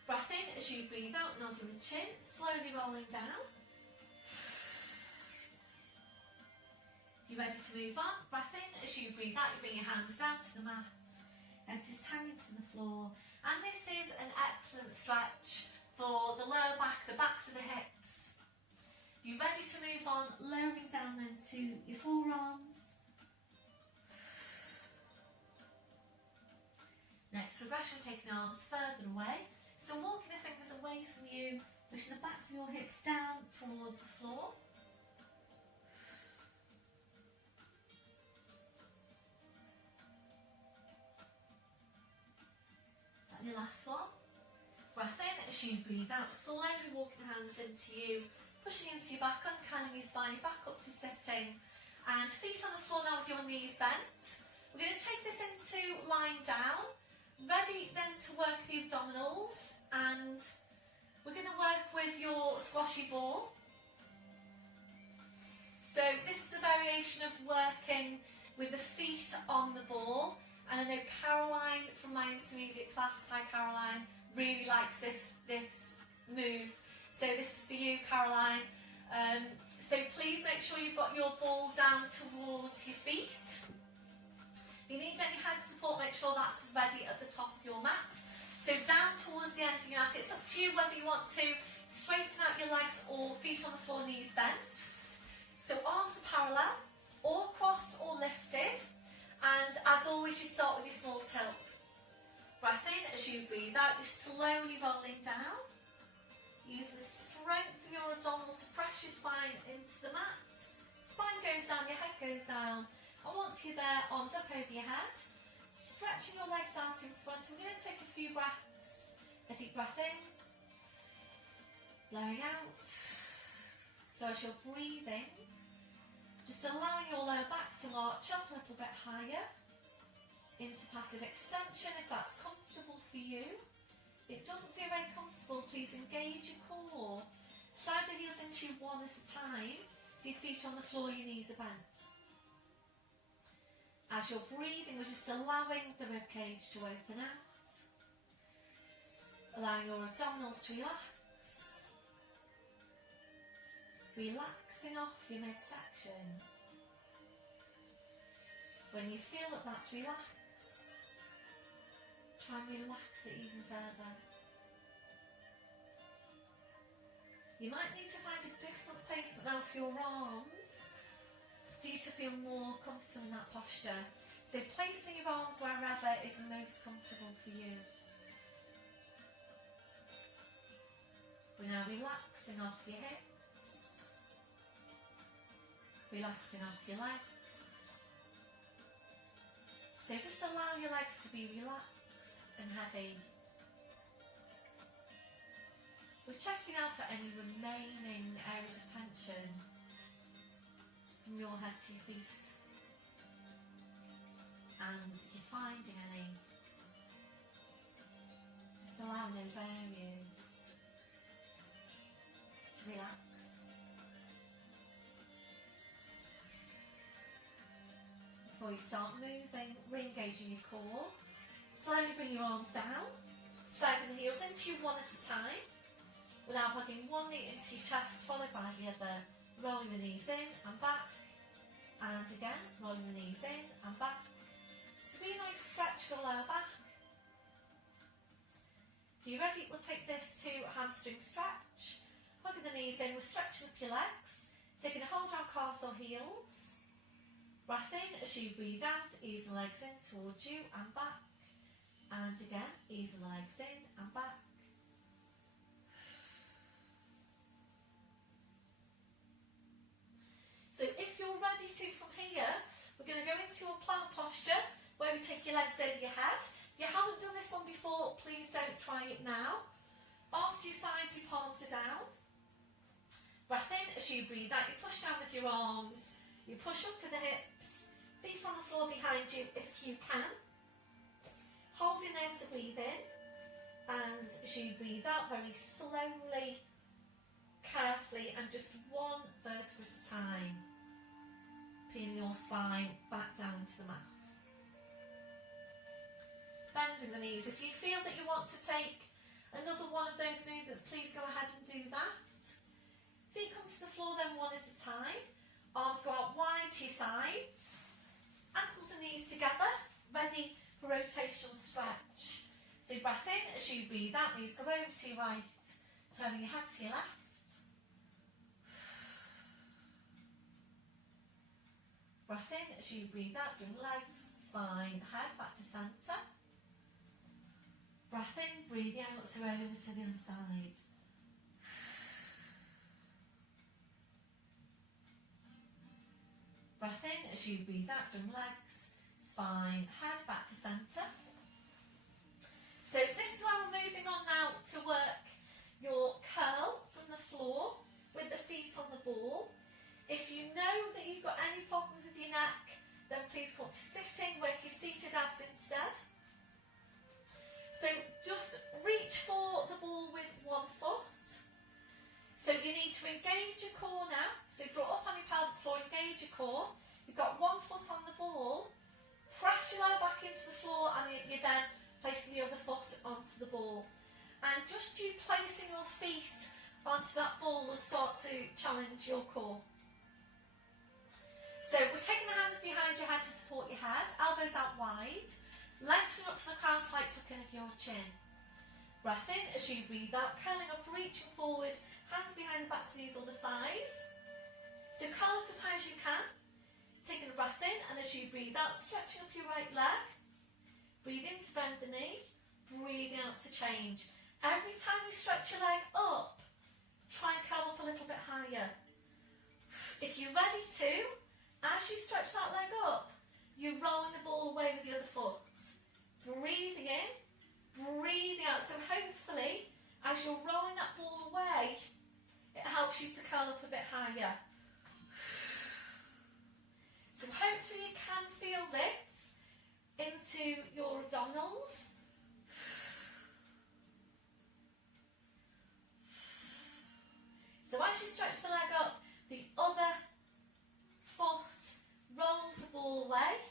Breath in as you breathe out, nodding the chin, slowly rolling down. You're ready to move on. Breath in as you breathe out, you bring your hands down to the mat. Heads just hanging to the floor. And this is an excellent stretch for the lower back, the backs of the hips. You're ready to move on, lowering down then to your forearms. Next progression, taking the arms further away. So walking the fingers away from you, pushing the backs of your hips down towards the floor. And your last one. Breath in as you breathe out, slowly walking the hands into you, pushing into your back, uncurling your spine, your back up to sitting, and feet on the floor now with your knees bent. We're going to take this into lying down, ready then to work the abdominals, and we're going to work with your squashy ball. So this is a variation of working with the feet on the ball, and I know Caroline from my intermediate class, hi Caroline, really likes this move. So this is for you, Caroline. So please make sure you've got your ball down towards your feet. If you need any head support, make sure that's ready at the top of your mat. So down towards the end of your mat. It's up to you whether you want to straighten out your legs or feet on the floor, knees bent. So arms are parallel, or crossed or lifted. And as always, you start with your small tilt. Breath in as you breathe out, you're slowly rolling down. Use the strength of your abdominals to press your spine into the mat. Spine goes down, your head goes down. And once you're there, arms up over your head. Stretching your legs out in front. We're going to take a few breaths. A deep breath in. Blowing out. So as you're breathing, just allowing your lower back to arch up a little bit higher into passive extension if that's comfortable for you. If it doesn't feel very comfortable, please engage your core. Slide the heels into you one at a time, so your feet on the floor, your knees are bent. As you're breathing, we're just allowing the ribcage to open out. Allowing your abdominals to relax. Relaxing off your midsection. When you feel that that's relaxed, try and relax it even further. You might need to find a different placement now for your arms for you to feel more comfortable in that posture. So placing your arms wherever is most comfortable for you. We're now relaxing off your hips, relaxing off your legs. So just allow your legs to be relaxed and heavy. We're checking out for any remaining areas of tension from your head to your feet. And if you're finding any, just allowing those areas to relax. Before you start moving, re-engaging your core. Slowly bring your arms down, sliding the heels into you one at a time. We're now plugging one knee into your chest, followed by the other, rolling the knees in and back. And again, rolling the knees in and back. a really nice stretch for the lower back. If you're ready, we'll take this to hamstring stretch. Plugging the knees in, we're stretching up your legs, taking a hold around calves or heels. Breath in as you breathe out, ease the legs in towards you and back. And again, ease the legs in and back. So if you're ready to from here, we're going to go into a plank posture where we take your legs over your head. If you haven't done this one before, please don't try it now. Arms to your sides, your palms are down. Breath in as you breathe out, you push down with your arms, you push up with the hips, feet on the floor behind you if you can. Holding there to breathe in, and as you breathe out very slowly, carefully, and just one vertebra at a time. Pin your spine back down to the mat. Bending the knees. If you feel that you want to take another one of those movements, please go ahead and do that. Feet come to the floor then one at a time. Arms go out wide to your sides. Ankles and knees together, ready for rotational stretch. So breath in as you breathe out, knees go over to your right, turning your head to your left. Breath in as you breathe out, bring legs, spine, head back to centre. Breath in, breathing out, so over to the other side. Breath in as you breathe out, bring legs, spine, head back to centre. So this is where we're moving on now to work your curl from the floor with the feet on the ball. If you know that you've got any problems with your neck, then please come to sitting, work your seated abs instead. So just reach for the ball with one foot. So you need to engage your core now. So draw up on your pelvic floor, engage your core. You've got one foot on the ball. Press your lower back into the floor, and you're then placing the other foot onto the ball. And just you placing your feet onto that ball will start to challenge your core. So we're taking the hands behind your head to support your head, elbows out wide, lengthen up to the crown, slight tuck in of your chin. Breath in as you breathe out, curling up, reaching forward, hands behind the backs, knees or the thighs. So curl up as high as you can. Taking a breath in, and as you breathe out, stretching up your right leg. Breathe in to bend the knee, breathing out to change. Every time you stretch your leg up, try and curl up a little bit higher. If you're ready to, as you stretch that leg up, you're rolling the ball away with the other foot. Breathing in, breathing out. So hopefully, as you're rolling that ball away, it helps you to curl up a bit higher. So hopefully you can feel this into your abdominals. So as you stretch the leg up, the other foot rolls the ball away.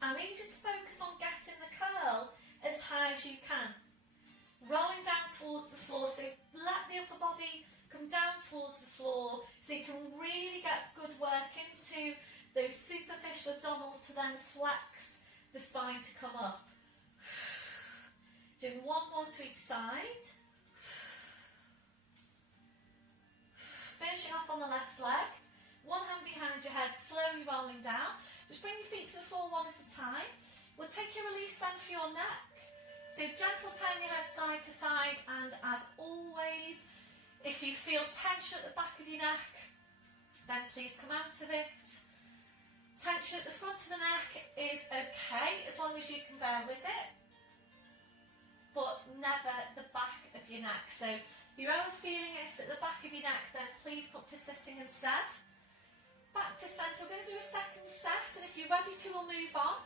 And really just focus on getting the curl as high as you can. Rolling down towards the floor, so let the upper body come down towards the floor so you can really get good work into those superficial abdominals to then flex the spine to come up. Doing one more to each side. Finishing off on the left leg. One hand behind your head, slowly rolling down. Just bring your feet to the floor one at a time. We'll take your release then for your neck. So gentle turn your head side to side, and as always, if you feel tension at the back of your neck, then please come out of it. Tension at the front of the neck is okay, as long as you can bear with it, but never the back of your neck. So if you're ever feeling this at the back of your neck, then please come to sitting instead. Back to centre. We're going to do a second set, and if you're ready to, we'll move on.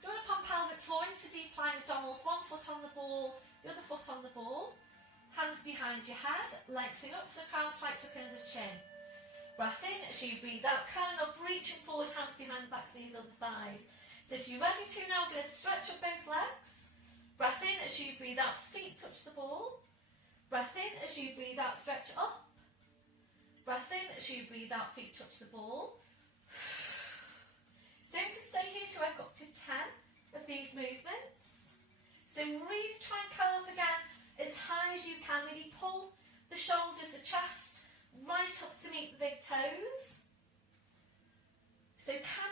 Join up on pelvic floor into deep lying abdominals, one foot on the ball, the other foot on the ball. Hands behind your head, lengthening up to the crown, slight tuck in of the chin. Breath in as you breathe out, curling up, reaching forward, hands behind the backs, knees or the thighs. So if you're ready to now, we're going to stretch up both legs. Breath in as you breathe out, feet touch the ball. Breath in as you breathe out, stretch up. Breath in as you breathe out, feet touch the ball. So to stay here to work up to 10 of these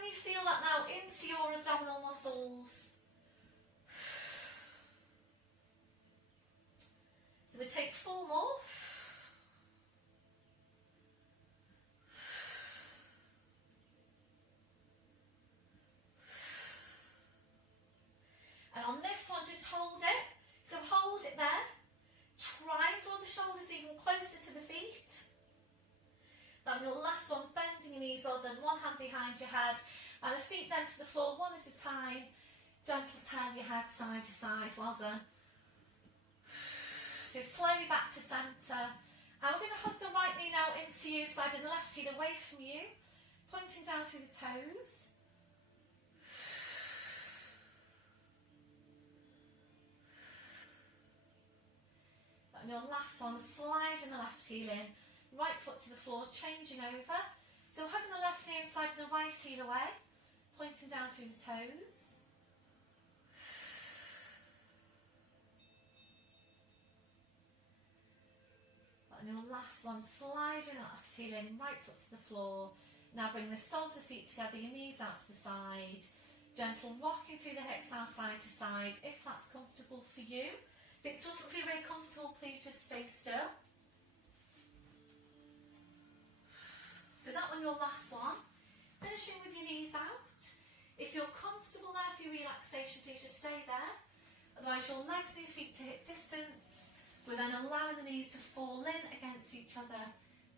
can you feel that now into your abdominal muscles? So we take 4 more. And on this one, just hold it. So hold it there. Try and draw the shoulders even closer to the feet. Then your last one, bending your knees, well done. One hand behind your head. And the feet then to the floor, one at a time. Gentle turn your head side to side, well done. So slowly back to centre. And we're going to hug the right knee now into you, sliding the left heel away from you. Pointing down through the toes. And your last one, sliding the left heel in, right foot to the floor, changing over. So hugging the left knee and sliding the right heel away, pointing down through the toes. And your last one, sliding the left heel in, right foot to the floor. Now bring the soles of the feet together, your knees out to the side. Gentle rocking through the hips now side to side, if that's comfortable for you. If it doesn't feel very comfortable, please just stay still. So that one, your last one. Finishing with your knees out. If you're comfortable there for your relaxation, please just stay there. Otherwise, your legs and your feet to hip distance. We're then allowing the knees to fall in against each other.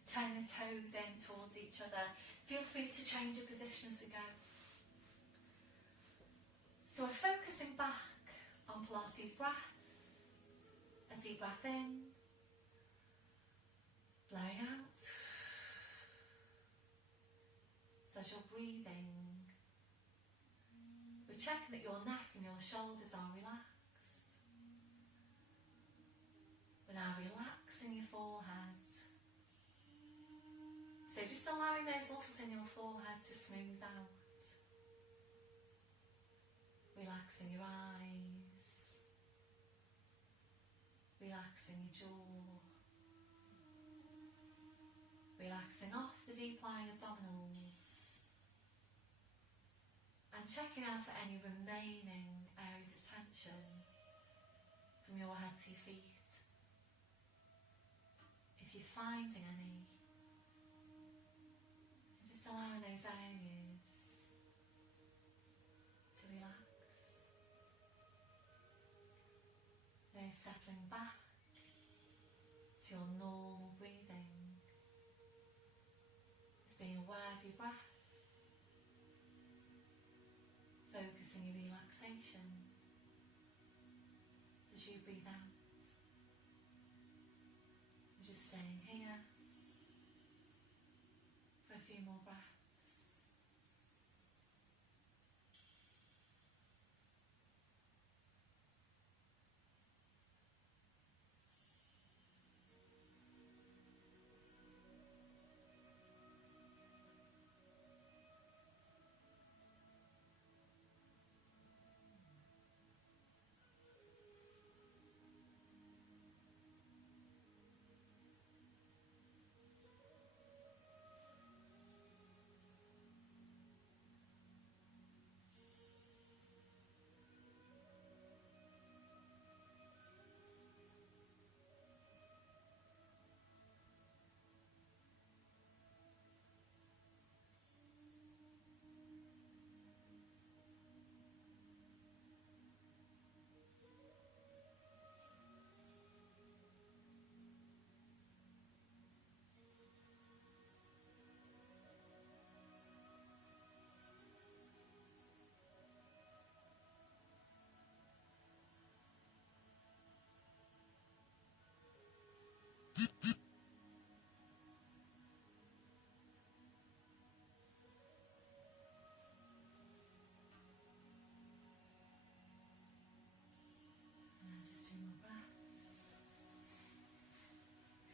Turn the toes in towards each other. Feel free to change your position as we go. So we're focusing back on Pilates breath. A deep breath in, blowing out. So as you're breathing, we're checking that your neck and your shoulders are relaxed. We're now relaxing your forehead. So just allowing those muscles in your forehead to smooth out. Relaxing your eyes. Relaxing your jaw, relaxing off the deep lying abdominals, and checking out for any remaining areas of tension from your head to your feet. If you're finding any, just allowing those areas to relax. Settling back to your normal breathing, just being aware of your breath, focusing your relaxation as you breathe out, and just staying here for a few more breaths.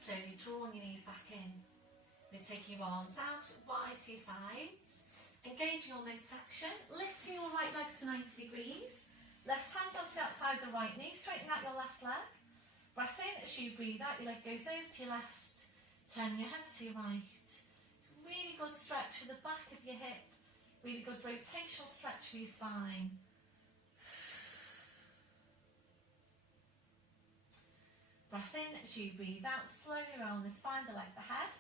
So you're drawing your knees back in. Then taking your arms out wide to your sides. Engaging your midsection. Lifting your right leg to 90 degrees. Left hand onto the outside of the right knee. Straighten out your left leg. Breath in as you breathe out. Your leg goes over to your left. Turn your head to your right. Really good stretch for the back of your hip. Really good rotational stretch for your spine. Breath in as you breathe out, slowly around the spine, the leg, the head.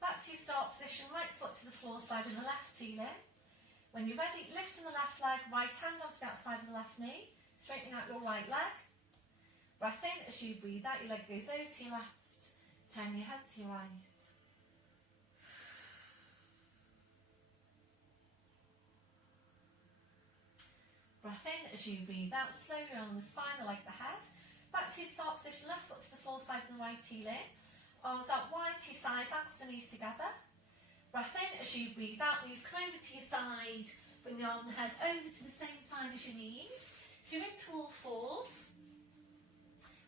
Back to your start position, right foot to the floor, side and the left heel in. When you're ready, lifting the left leg, right hand onto the outside of the left knee, straightening out your right leg. Breath in as you breathe out, your leg goes over to your left, turn your head to your right. Breath in as you breathe out, slowly around the spine, the leg, the head. Back to your start position, left foot to the floor, side and the right heel in. Arms out wide to your sides, ankles and knees together. Breath in as you breathe out, knees come over to your side. Bring the arm and head over to the same side as your knees. So you're into all fours.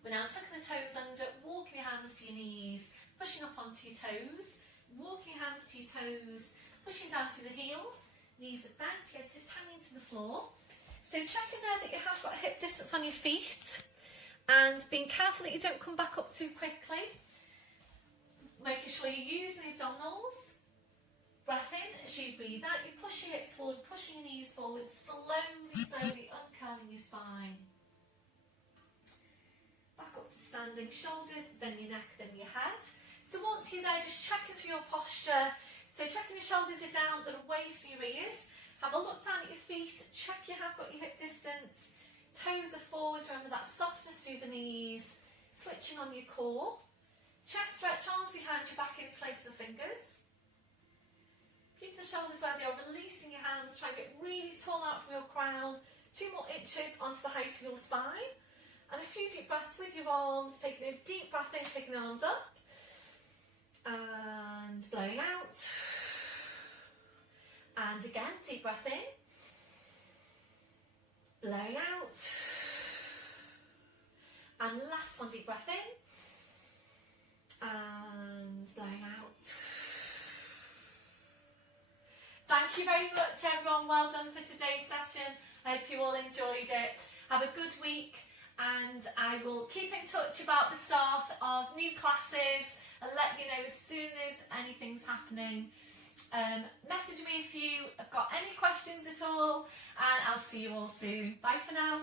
We're now tucking the toes under, walking your hands to your knees, pushing up onto your toes, walking your hands to your toes, pushing down through the heels, knees are bent, head just hanging to the floor. So checking there that you have got hip distance on your feet and being careful that you don't come back up too quickly. Making sure you're using the abdominals. Breath in as you breathe out, you push your hips forward, pushing your knees forward, slowly uncurling your spine. Back up to standing shoulders, then your neck, then your head. So once you're there, just checking through your posture. So checking your shoulders are down, they're away from your ears. Have a look down at your feet, check you have got your hip distance. Toes are forward, remember that softness through the knees. Switching on your core. Chest stretch, arms behind your back, interlace the fingers. Keep the shoulders where they are, releasing your hands. Try and get really tall out from your crown. 2 more inches onto the height of your spine. And a few deep breaths with your arms. Taking a deep breath in, taking the arms up. And blowing out. And again, deep breath in. Blowing out. And last one, deep breath in. And blowing out. Thank you very much everyone, well done for today's session. I hope you all enjoyed it. Have a good week and I will keep in touch about the start of new classes and let you know as soon as anything's happening. Message me if you have got any questions at all and I'll see you all soon. Bye for now.